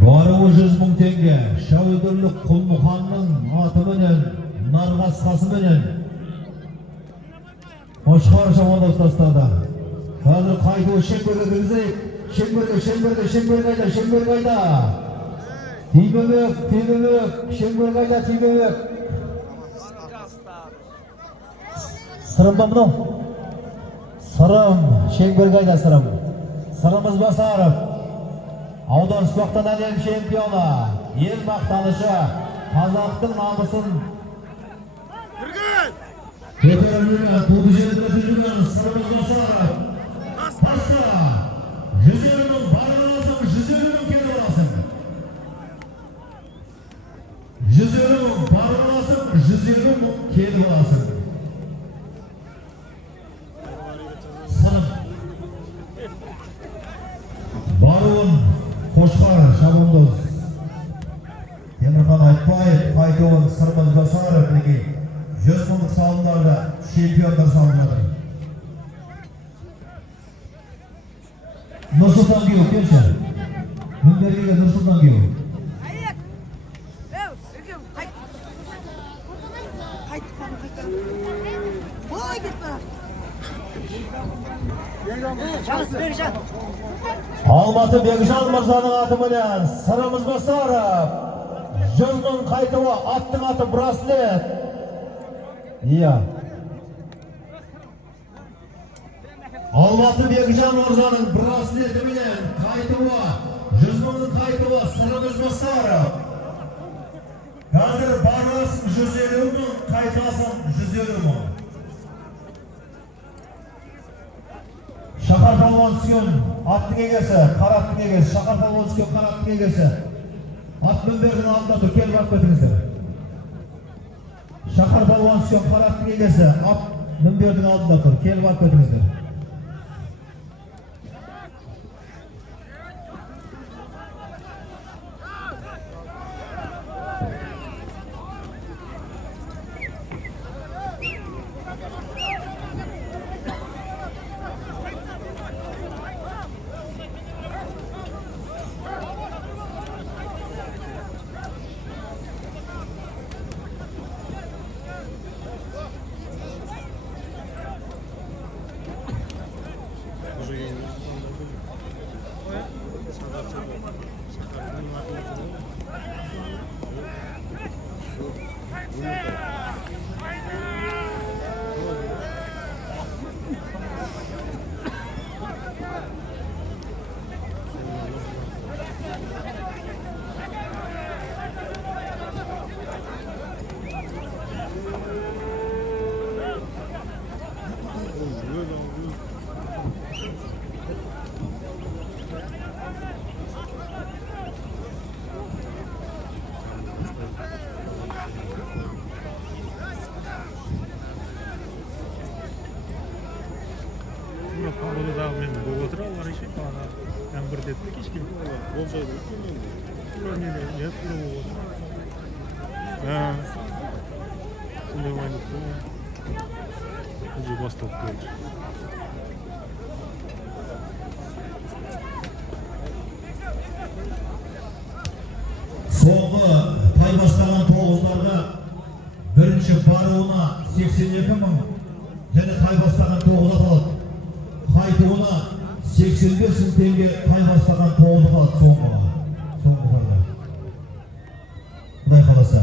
Барығы 100 мың теңге Шәудірлік Құлмұханның атыменен Нарғасқасыменен Қошқар шамандас тастады. Қазір қайтуы шеңберге кіргізейік. Шеңбер қайда. Тимемек, шеңбер қайда, тимемек. Сырым ба мұнау? Сырым, шеңбер қайда сырым. Сырымыз Басаров. Аудан спорттан әлем чемпионы, ел мақтанышы, қазақтың намысын көтерілген, туды жерді жүрген Сырымыз Басаров. Таста, 150 мың барып аласың, 150 мың келіп аласың. 150 мың барып аласың, 150 мың келіп аласың. Сырым. Баруын Қошқар шабандоз. Темірхан Айтбаев, қайтуын Сырымыз Басаров мінекей 100 мыңдық салымдарда чемпиондар салып жатыр. Нұрсұлтан Кеуіп, келші. Мінбергеге Нұрсұлтан Кеуіп. Алматы Бекжан мырзаның атыменен Сырымыз Басаров 100 мың қайтуы, аттың аты браслет. Иә. Алматы Бекжан мырзаның браслетіменен қайтуы, 100 мыңның қайтуы Сырымыз Басаров. Қазір барасың 150 мың, қайтасың 150 мың. Шақар палуан түскен аттың егесі, қара аттың егесі, Шақар палуан түскен қара аттың егесі. Ат мінбердің алдында тұр, келіп ат көтіңіздер. Шақар палуан түскен қара аттың егесі, ат мінбердің алдында тұр, келіп ат көтіңіздер. мен болып отыр олар еще ана бір деді кешке болжайды тура неде я тура болып отыр сондай ойнап Уже басталып келді. Соңғы тай бастаған тоғыздарды бірінші баруына 82 мың және тай бастаған тоғыз аталады. Қайтуына 85 мың теңге тай бастаған тоғыз аталады соңғы барда. Құдай қаласа.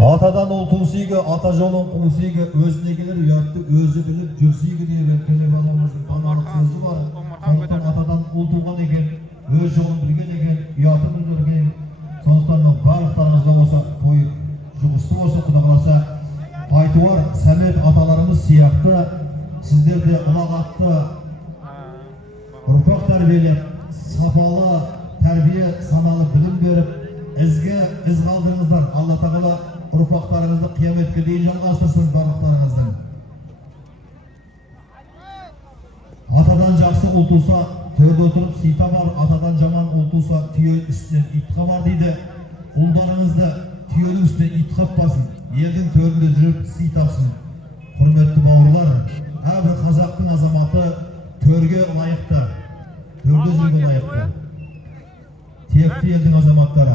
Атадан ұл туысыйғы, ата жолын қуысыйғы, өзіне келер ұятты өзі біліп жүрсейгі деген көне баламыздың даналық сөзі бар. Сондықтан атадан ұл туған екен, өз жолын білген екен, ұяты білдірген. Сондықтан барлықтарыңызда болса, той жұмысты болса, құда қаласа, Айтуар, Сәмет аталарымыз сияқты сіздер де ұлағатты ұрпақ тәрбиелеп, сапалы тәрбие, саналы білім беріп, ізгі із қалдырыңыздар. Алла тағала ұрпақтарыңызды қияметке дейін жалғастырсын барлықтарыңыздың. Атадан жақсы ұл туса, төрде отырып сый табар, атадан жаман ұл туса, түйе үстінен ит қабар дейді. Ұлдарыңызды түйенің үстінен ит қаппасын, елдің төрінде жүріп сый тапсын. Құрметті бауырлар, әрбір қазақтың азаматы төрге лайықты, төрде жүрген лайықты. Текті елдің азаматтары,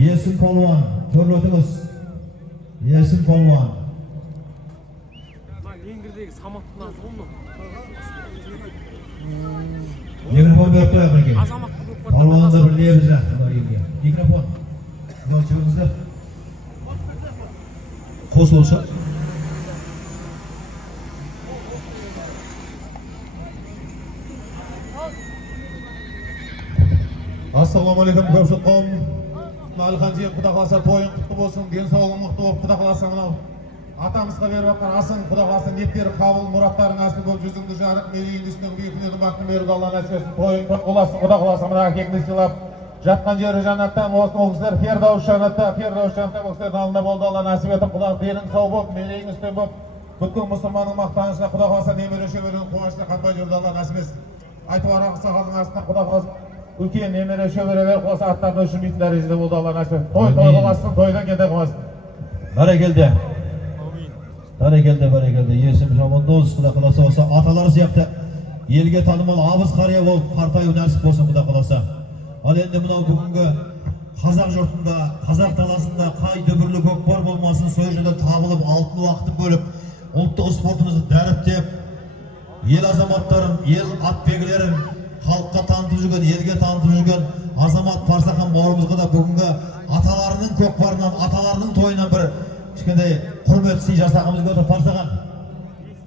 Есім Палуан, төр өтіңіз. Есім Палуан. Ленгірдегі саматтың аты болды. Микрофон беріп тұрайық бірге. Палуанды білеміз әлі. Микрофон. Бұл жүріңіздер. Қос олша. Ассалаумағалейкум, көпшілік қауым. Әлхан жиен құда қаласа тойын құтты болсын, денсаулығың мықты болып құда қаласа мынау атамызға беріп жатқан асың құда қаласа ниеттері қабыл, мұраттарың асыл болып, жүзіңді жарық, мерейіңді үстінен биіктілердің бақытын беруді Алла нәсіп етсін. Тойын боласын құда қаласа мына әкеңді сыйлап, жатқан жері жаннаттан, ол кісілер Фердаус жаннатта бұл кісілердің алдында болды. Алла нәсіп етіп, құда денің сау болып, мерейің үстін болып, бүткіл мұсылманның мақтанышына құда қаласа немере шөберенің қуанышына қатпай жүрді. Алла нәсіп етсін. Айтуар ақсақалдың астынан құда қаласа үлкен немере шөберелер қоса аттарын өшірмейтін дәрежеде болды. Алла нәсіп етсін. Той қыласын, тойдан кете қыласын. Бәрекелді. Бәрекелді. Есім Жамандоз, құда қаласа болса, аталары сияқты елге танымал абыз қария болып қартаю нәсіп болсын құда қаласа. Ал енді мынау бүгінгі қазақ жұртында, қазақ даласында қай дүбірлі көкпар болмасын, сол жерде табылып, алтын уақытын бөліп, ұлттық спортымызды дәріптеп, ел азаматтарын, ел атбегілерін халыққа танытып жүрген, елге танытып жүрген азамат Парсахан бауырымызға да бүгінгі аталарының көкпарынан, аталарының тойынан бір кішкентай құрмет сый жасағымыз келіп отыр. Парсахан,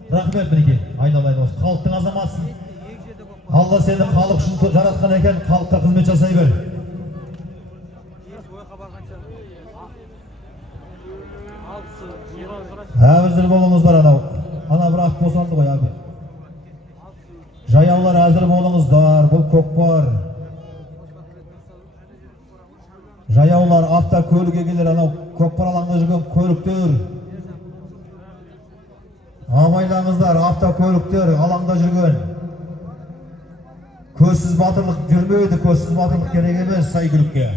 рахмет мінекей, айналайын осы халықтың азаматсың. Алла сені халық үшін жаратқан екен, халыққа қызмет жасай бер. Әзір болыңыздар ана бір ат босанды ғой әбі. Жаяулар әзір болыңыздар, бұл көкпар. Жаяулар автокөліге келер, анау көкпар алаңда жүрген көліктер. Абайлаңыздар, автокөліктер алаңда жүрген. Көзсіз батырлық жүрмейді, көзсіз батырлық керек емес сайгүлікке.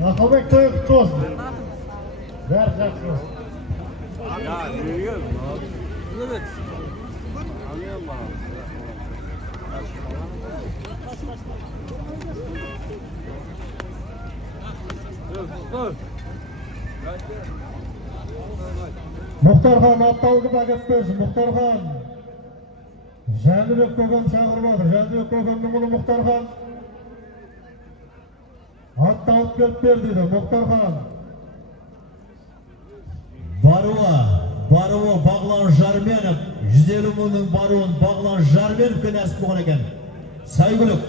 Ақылбек тойы құтты болсын. Бәрі жақсы болсын. Мұхтархан апталығы да кеп берсін. Мұхтархан Жәнібек көкем шақырып отыр. Жәнібек көкемнің ұлы Мұхтархан Atты алып келіп бер дейді Мұхтархан. Баруы Бағлан Жарменов, 150 мыңның баруын Бағлан Жарменовке нәсіп болған екен. Сайгүлік.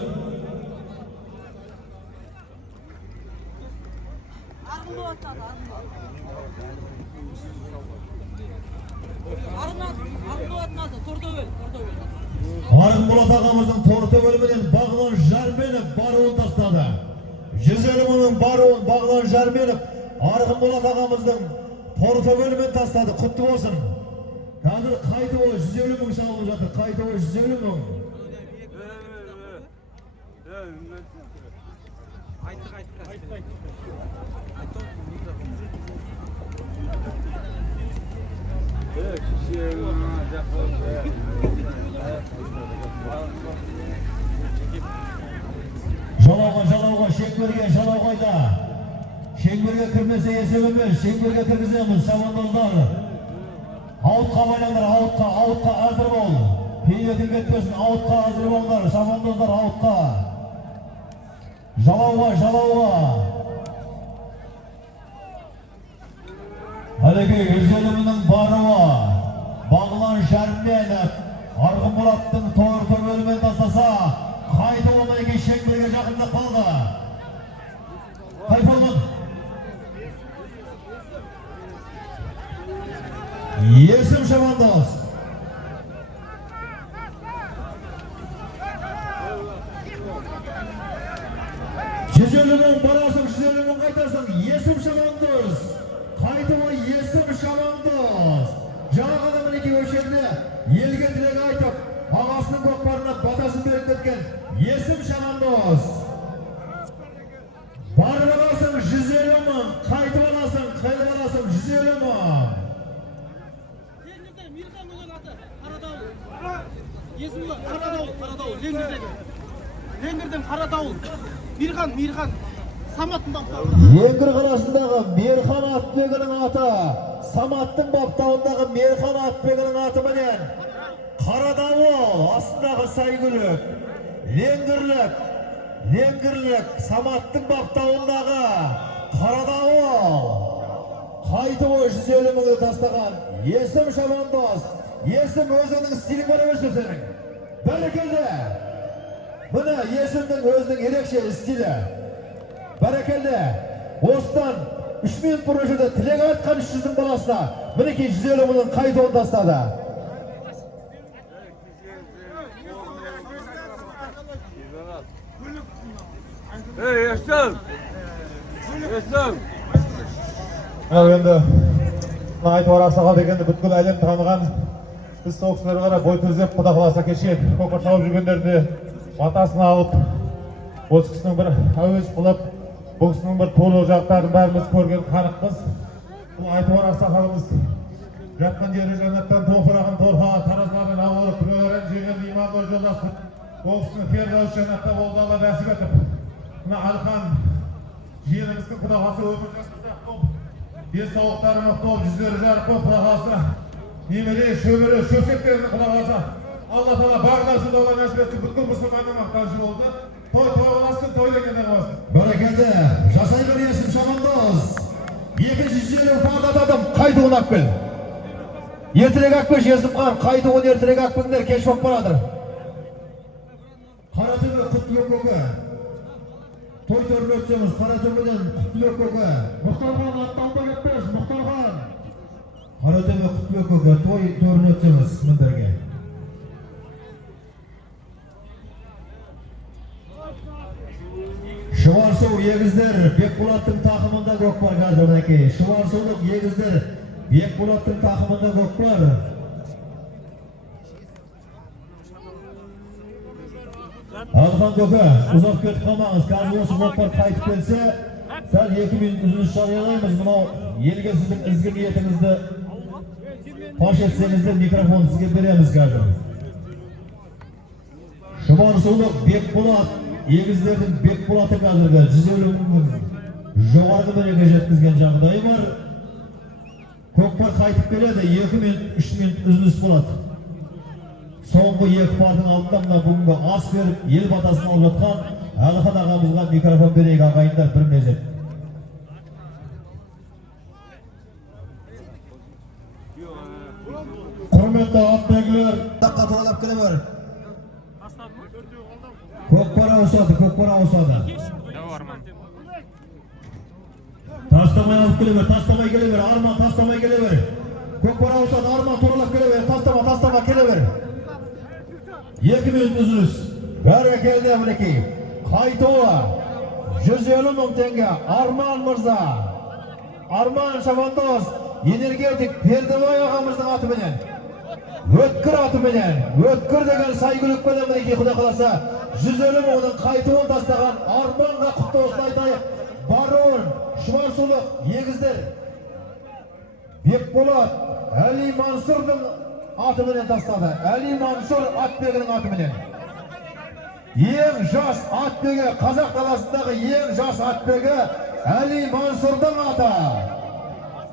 Арғынболат ағамыздың Тортөбелменен Бағлан Жарменов баруын тастады. 150 мыңның баруын Бағлан Жарменов Арғынболат ағамыздың Тортөбелмен тастады. Құтты болсын. Қазір қайтып 150 мың шалынып жатыр. Қайтып 150 мың. Жалауға, шеңберге, жалауғайда. Шеңберге кірмесе есеп емес, шеңберге кіргіземіз, шабандоздар. Аутқа байлаңдар, аутқа әзір бол. Пейнетін кетпесін, аутқа әзір болыңдар, шабандоздар, аутқа. Жалауға. Әлекей, 150 мыңның баруы. Бағлан Жарменов, Арғынболаттың Тортөбелмен тастаса, қайтып олмай екен шеңберге жақында қалды. Қайфолмын. Есім шабандоз. 150 мың барасың, 150 мың қайтасың. Есім шабандоз. Қайтыма есім шабандоз. Жаңа ғана мінеке өшерде елге тілек айтып, ағасының көкпарына батасын беріп кеткен есім шабандоз. Барып аласың 150 мың, қайтып аласың 150 мың. Леңгірден Қарадауыл, Мирхан, Саматтың баптауы. Леңгір қаласындағы Мерхан Атбегінің аты, Саматтың баптауындағы Мерхан Атбегінің аты менен Қарадауыл астындағы Сайгүлік, Леңгірлік, Саматтың баптауындағы Қарадауыл. Қайтып 150 мыңды тастаған есім шабандоз. Есім өзінің стилі бар емес өсінің. Бәрекелді. Бұны есімнің өзінің ерекше стилі. Бәрекелді. Осыдан 3 минут бұрын жерде тілек айтқан 300-дің баласына мінеки 150 мыңның қайтуын тастады. Есім! Енді Айтуар Ақсақал дегенді бүткіл әлем таныған. Біз сол кісілерге қарай бой түзеп, құда қаласа кешкен көкпар шауып жүргендерді батасын алып, осы кісінің бір әуес қылып, бұл кісінің бір толы жақтарын бәріміз көрген қанықпыз. Бұл Айтуар Ақсақалымыз жатқан жері жәннаттан топырағын торқаға, таразларын ауырып, күнәларын жеген иманды жолдасып, бұл кісінің фердаус жәннатта болды, Алла нәсіп етіп. Мына Алхан жеріміздің құдағасы өмір жасында болып, денсаулықтары мықты болып, жүздері жарық болып, құдағасы немере, шөбере, шөпшектерінің құдағасы Алла Тағала бар нәрсені Алла нәсіп етсін, бүткіл мұсылманның мақтанышы болды. Той боласын, той дегенде қаласын. Бәрекелді, жасай бір есім шабандоз. 250 фардатадым, қайтуын ақпел. Ертірек ақпеш Есімхан, қайтуын ертірек ақпеңдер кеш боп барадыр. Қаратөбе Құттыбек көке. Той төрін өтсеңіз, Қаратөбеден Құттыбек көке. Мұхтархан атталда кетпес, Мұхтархан. Қаратөбе Құттыбек көке, той төрін өтсеңіз міндерге. Шыварсу егіздер Бекболаттың тақымында көкпар қазір мінекей. Шыварсулық егіздер Бекболаттың тақымында көкпар. Алхан көке, ұзақ кетіп қалмаңыз. Қазір осы көкпар қайтып келсе, сәл 2 минут үзіліс жариялаймыз. Мынау елге сіздің ізгі ниетіңізді паш етсеңіздер, микрофон сізге береміз қазір. Шыварсулық Бекболат егіздердің Бекболаты қазіргі 150 мыңның жоғарғы мәреге жеткізген жағдайы бар. Көкпар қайтып келеді, 2 минут, 3 минут үзіліс болады. Соңғы 2 пардың алдында бүгінгі ас беріп, ел батасын алып жатқан Әлихан ағамызға микрофон берейік ағайындар бір мезет. Құрметті атбегілер, таққа тоғалап келе бер. Көкпар ауысады. Тастамай алып келе бер, тастамай келе бер, Арман тастамай келе бер. Көкпар ауысады, Арман тоғалап келе бер, тастама келе бер. 2 минут үзіліс. Бәрі келді мінекей. Қайтуы 150 мың теңге. Арман мырза. Арман Шабандоз, энергетик Бердібай ағамыздың атыменен. Өткір атыменен. Өткір деген сайгүлікпенен мінекей Құда қаласа 150 мыңның қайтуын тастаған Арманға құтты осылай айтайық. Барон, Шұбарсулық, егіздер. Бекболат, Әли Мансұрдың атыменен тастады. Әли Мансұр атбегінің атыменен. Ең жас атбегі, қазақ даласындағы ең жас атбегі Әли Мансұрдың аты.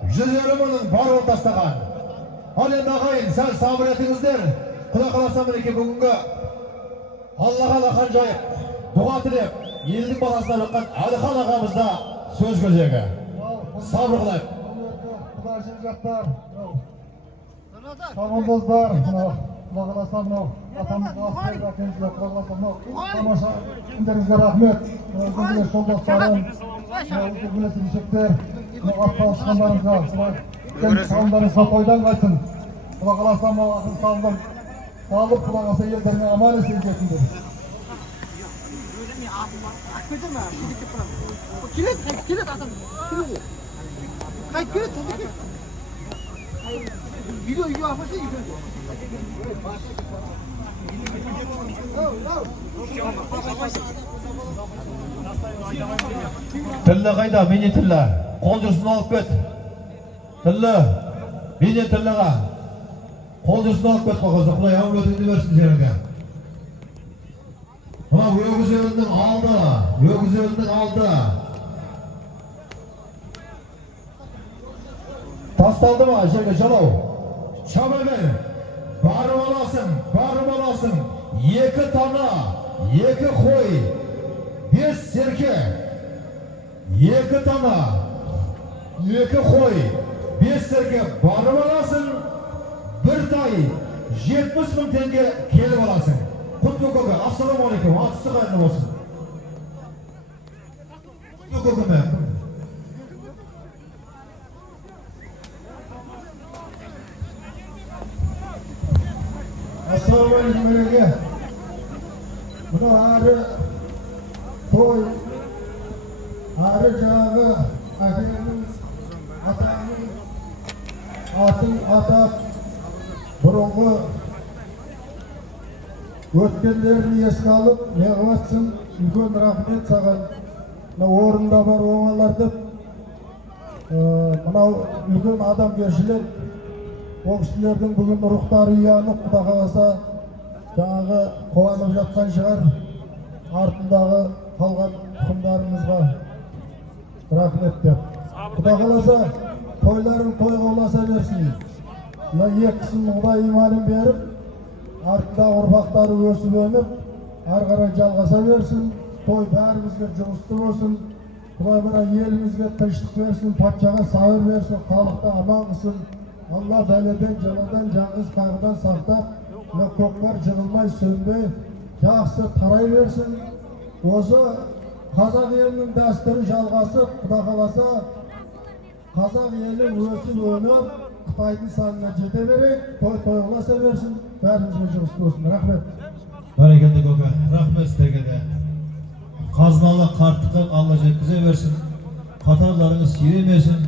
150 мыңның баруын тастаған. Ал енді ағайын, сәл сабыр етіңіздер. Құда қаласа мінекей бүгінгі Аллаға алақан жайып, дұға тілеп, елдің баласына жатқан Әлихан ағамызда сөз көзегі. Сабыр қылайық. Құда жақтар, шабандоздар, Құда қаласа мынау атамызға асырып әкемізге Құда қаласа мынау тамаша күндеріңізге рахмет. Өзіңізге жолдастарым, өзіңізге келешектер, атсалысқандарыңызға, сауындарыңызға тойдан қайтсын. Құда қаласа мынау ақын салынып, Құда қаласа елдеріне аман есен жетіңдер. Келеді адам. Қайт келеді. Видео үйге апасы үйге. Тілі қайда? Мене тілі. Қол жүрсін алып кет. Тілі. Мене тіліға. Қол жүрсін алып кет қоқызы. Құдай ауыр өтіңді берсін жеріңе. Мына өгіз өлінің алды. Тасталды ма жерге жалау? Шаба бер. Барып аласың. 2 тана, 2 қой, 5 серке. 2 тана, 2 қой, 5 серке барып аласың. 1 тай 70 мың теңге келіп аласың. Құтты көке, ассаламалейкум, атысы қайырлы болсын. Құтты көке. Ассаламалейкум мереке. Мына әрі той, әрі жағы әкемнің, атаңның атын атап, бұрынғы өткендерін еске алып, неғылатсың, үлкен рахмет саған. Орында бар оңалар деп, мынау үлкен адамгершілік, ол кісілердің бүгін рухтары ұянып, Құда қаласа жаңағы қуанып жатқан шығар. Артындағы қалған тұқымдарымызға рахмет деп. Құда қаласа тойларың тойға ұласа берсін. Екісін Құдай иманын беріп, артындағы ұрпақтары өсіп өніп, ары қарай жалғаса берсін. Той бәрімізге жұмысты болсын. Құдай мына елімізге тыныштық берсін, патшаға сабыр берсін, халықты аман қылсын. Алла бәледен, жаладан, жаңғыз қағыдан сақтап, көкпар жығылмай, сөнбей, жақсы тарай берсін. Осы қазақ елінің дәстүрі жалғасып, Құда қаласа, қазақ елі өсіп өніп, Қытайдың санына жете берейік, той-тойласа берсін, бәрімізге жұмысты болсын. Рахмет. Бәрекелді көке, рахмет сіздерге де. Қазыналы қарттыққа Алла жеткізе берсін, қатарларыңыз сиремесін.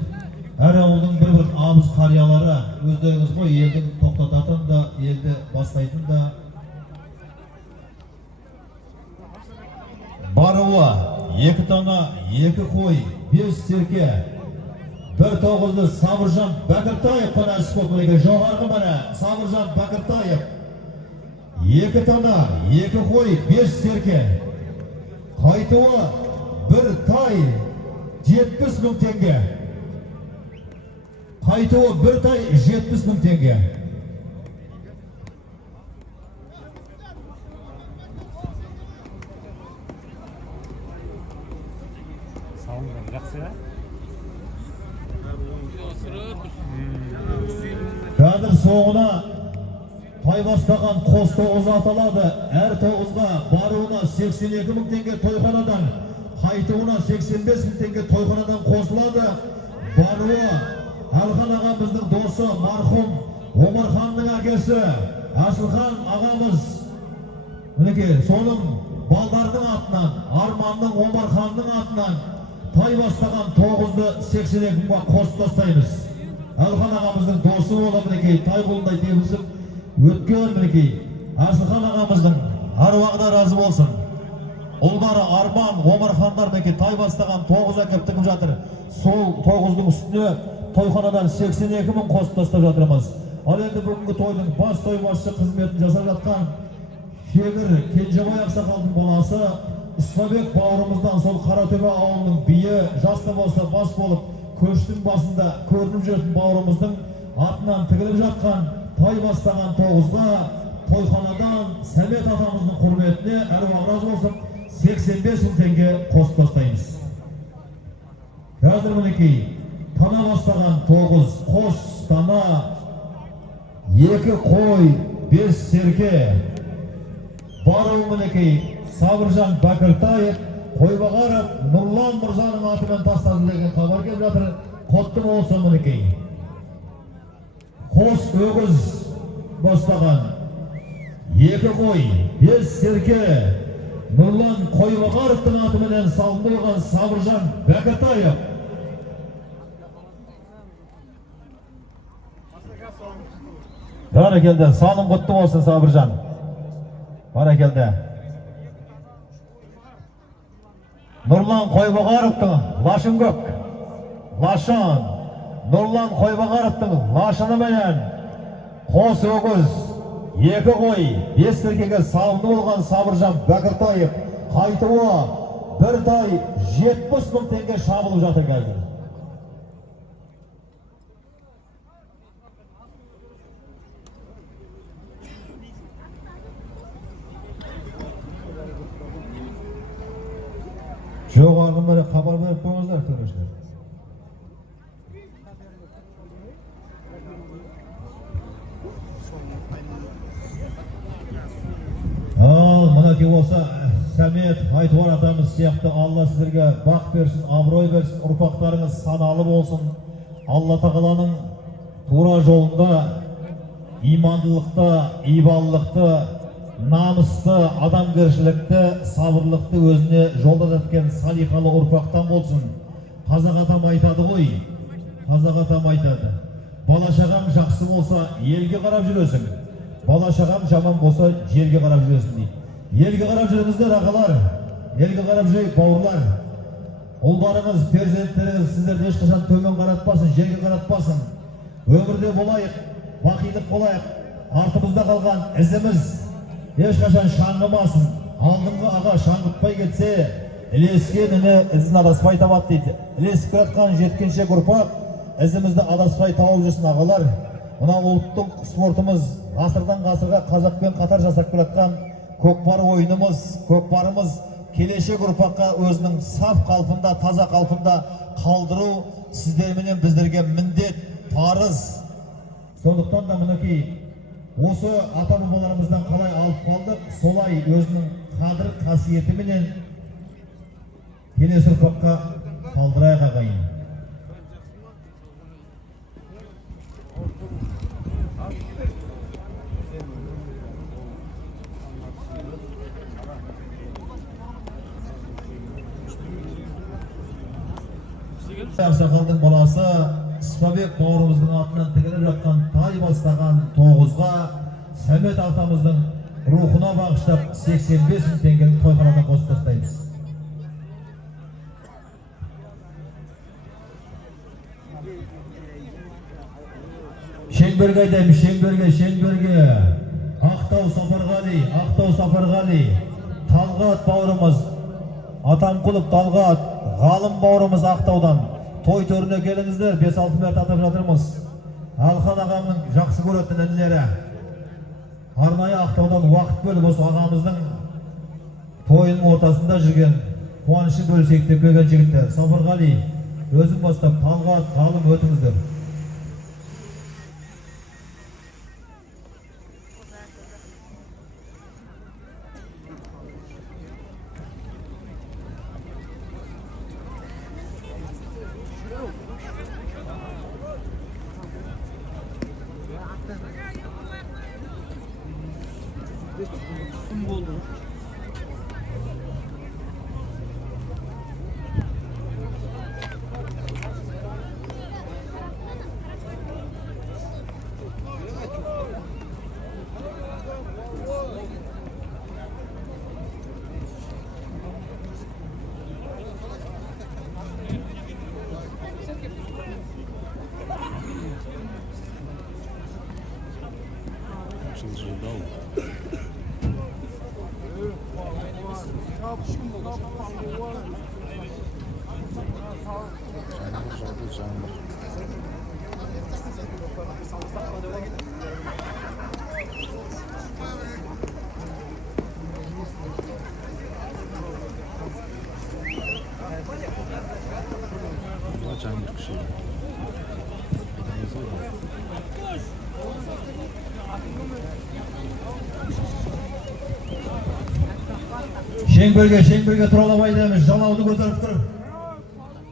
Әр ауылдың бір абыз қариялары өздеріңіз ғой, елдің тоқтататын да, елді бастайтын да. Баруы 2 тана, 2 қой, 5 серке, 1 тоғызды Сабыржан Бәкіртаев қонарсыз көпілігі жоғарғы мәрі Сабыржан Бәкіртаев. 2 тана, 2 қой, 5 серке. Қайтуы 1 тай 70 мың теңге. Қайтуы 1 тай 70 мың теңге. соңына тай бастаған қос тоғыз аталады. Әр тоғызға баруына 82 мың теңге тойханадан, қайтуына 85 мың теңге тойханадан қосылады. Баруы Алхан ағамыздың досы мархум Омарханның әкесі Асылхан ағамыз. Мінекей, соның балдардың атынан, Арманның Омарханның атынан тай бастаған 9-ды 82 мыңға қосып тастаймыз. Алхан ағамыздың досы болып мінекей, тай қолындай тебізіп өткен мінекей. Асылхан ағамыздың аруағына разы болсын. Ұлдары Арман, Омархандар мінекей тай бастаған 9 әкеп тігіп жатыр. Сол 9-дың үстіне тойханадан 82 мың қосып тастап жатырмыз. Ал енді бүгінгі тойдың бас тойбасшы қызметін жасап жатқан Шегір Кенжебай ақсақалдың баласы Исмабек бауырымыздан сол Қаратөбе ауылының биі, жаста болса бас болып, көштің басында көрініп жүретін бауырымыздың атынан тігіліп жатқан тай бастаған 9-ға тойханадан Сәмет атамыздың құрметіне әруағы разы болсын 85 мың теңге қосып тастаймыз. Қазір мінекей, тана бастаған 9, қос тана, 2 қой, 5 серке. Бару мінекей, Сабыржан Бәкіртаев, Қойбағаров, Нұрлан Мұрзаның атымен тастады деген хабар келіп жатыр. Құтты болсын мінекей. Қос өгіз бастаған 2 қой, 5 серке. Нұрлан Қойбағаровтың атымен салынды болған Сабыржан Бәкіртаев. Бәрекелді, саның құтты болсын Сабыржан. Бәрекелді. Нұрлан Қойбағаровтың лашын көк. Лашын. Нұрлан Қойбағаровтың лашыны менен қос өгіз, 2 қой, 5 серкеге салынды болған Сабыржан Бәкіртаев қайтуы 1 тай 70 мың теңге шабылып жатыр қазір. Жоғарғы бірі хабар беріп қойыңыздар, төрешілер. Ал, мінекей осы Сәмет Айтуар атамыз сияқты Алла сіздерге бақ берсін, абырой берсін, ұрпақтарыңыз саналы болсын. Алла тағаланың тура жолында имандылықты, ибалылықты, намысты, адамгершілікті, сабырлықты өзіне жолда еткен салихалы ұрпақтан болсын. Қазақ атам айтады ғой, қазақ атам айтады. Бала-шағаң жақсы болса, елге қарап жүресің. Бала-шағаң жаман болса, жерге қарап жүресің дейді. Елге қарап жүріңіздер, ағалар. Елге қарап жүрейік, бауырлар. Ұлдарыңыз, перзенттеріңіз сіздерді ешқашан төмен қаратпасын, жерге қаратпасын. Өмірде болайық, бақилық болайық. Артымызда қалған ізіміз ешқашан шаңғымасын. Алдыңғы аға шаңғытпай кетсе, ілескен іні ізін адаспай табады дейді. Ілесіп келатқан жеткеншек ұрпақ ізімізді адаспай тауып жүрсін, ағалар. Мына ұлттық спортымыз ғасырдан ғасырға қазақпен қатар жасап келатқан көкпар ойынымыз, көкпарымыз келешек ұрпаққа өзінің саф қалпында, таза қалпында қалдыру сіздерменен біздерге міндет, парыз. Сондықтан да мінекей осы ата-бабаларымыздан қалай алып қалдық, солай өзінің қадір қасиетіменен келесі ұрпаққа қалдырайық ағайын. Ақсақалдың баласы Исмабек бауырымыздың атынан тігіліп жатқан тай бастаған 9-ға Сәмет атамыздың рухына бағыштап 85 мың теңгені тойханадан қосып тастаймыз. Шеңберге айтайым, Шеңберге. Ақтау Сапарғали, Талғат бауырымыз, Атамқұлов Талғат, Ғалым бауырымыз Ақтаудан. Той төріне келіңіздер, 5-6 мәрт атап жатырмыз. Алхан ағамның жақсы көретін інілері. Арнайы Ақтаудан уақыт бөліп осы ағамыздың тойының ортасында жүрген, қуанышы бөлісейік деп келген жігіттер. Сапарғали, өзің бастап, Талғат, Ғалым өтіңіздер. Kim oldu? Шеңберге тұралап айдамыз, жалауды көтеріп тұр.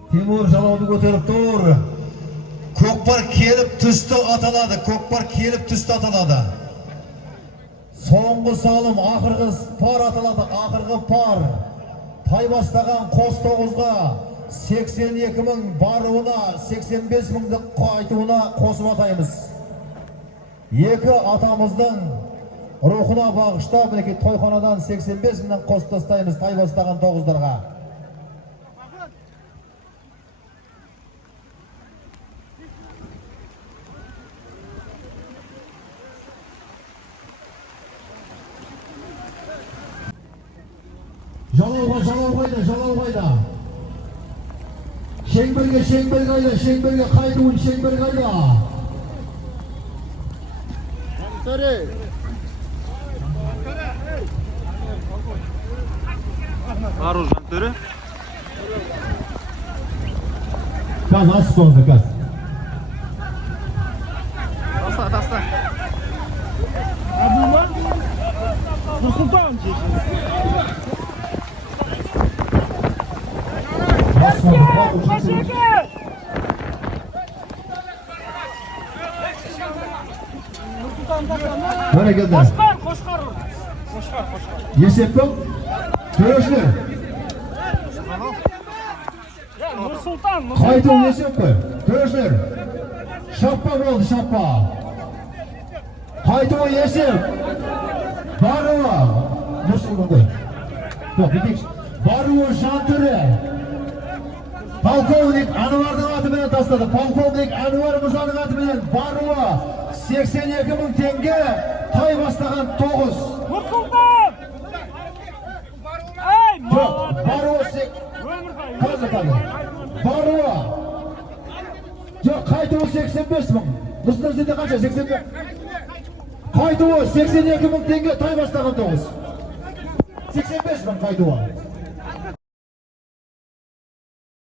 Тимур жалауды көтеріп тұр. Көкпар келіп түсті аталады, көкпар келіп түсті аталады. Соңғы салым ақырғы пар аталады, ақырғы пар. Тай бастаған қос 9-ға 82 мың баруына 85 мыңды қайтуына қосып атаймыз. Екі атамыздың рухына бағыштап, мінекей тойханадан 85 мыңнан қосып тастаймыз тай бастаған 9-дарға. Жалау қайда. Шеңберге қайда, шеңберге қайтуын, шеңбер қайда. Аружан төрі. Каз, асып болыңыздар, каз. Таста. Нұрсұлтан Böyle geldi. Қошқар. Есеп көп. Төрешілер. Нұрсұлтан. Қайту есеп көп. Төрешілер. Шаппа болды, шаппа. Қайту есеп. Баруы. Нұрсұлтан қой. Жоқ, бітейікші. Баруы Жантөре. Полковник Ануардың атымен тастады. Полковник Ануар Мырзаның атымен баруы 82 мың теңге, тай бастаған 9. Нұрсұлтан! Жоқ, баруы баруы. Жоқ, қайтуы 85 мың. Нұрсұлтан сенде қанша? 85. Қайтуы 82 мың теңге, тай бастаған 9. 85 мың қайтуы.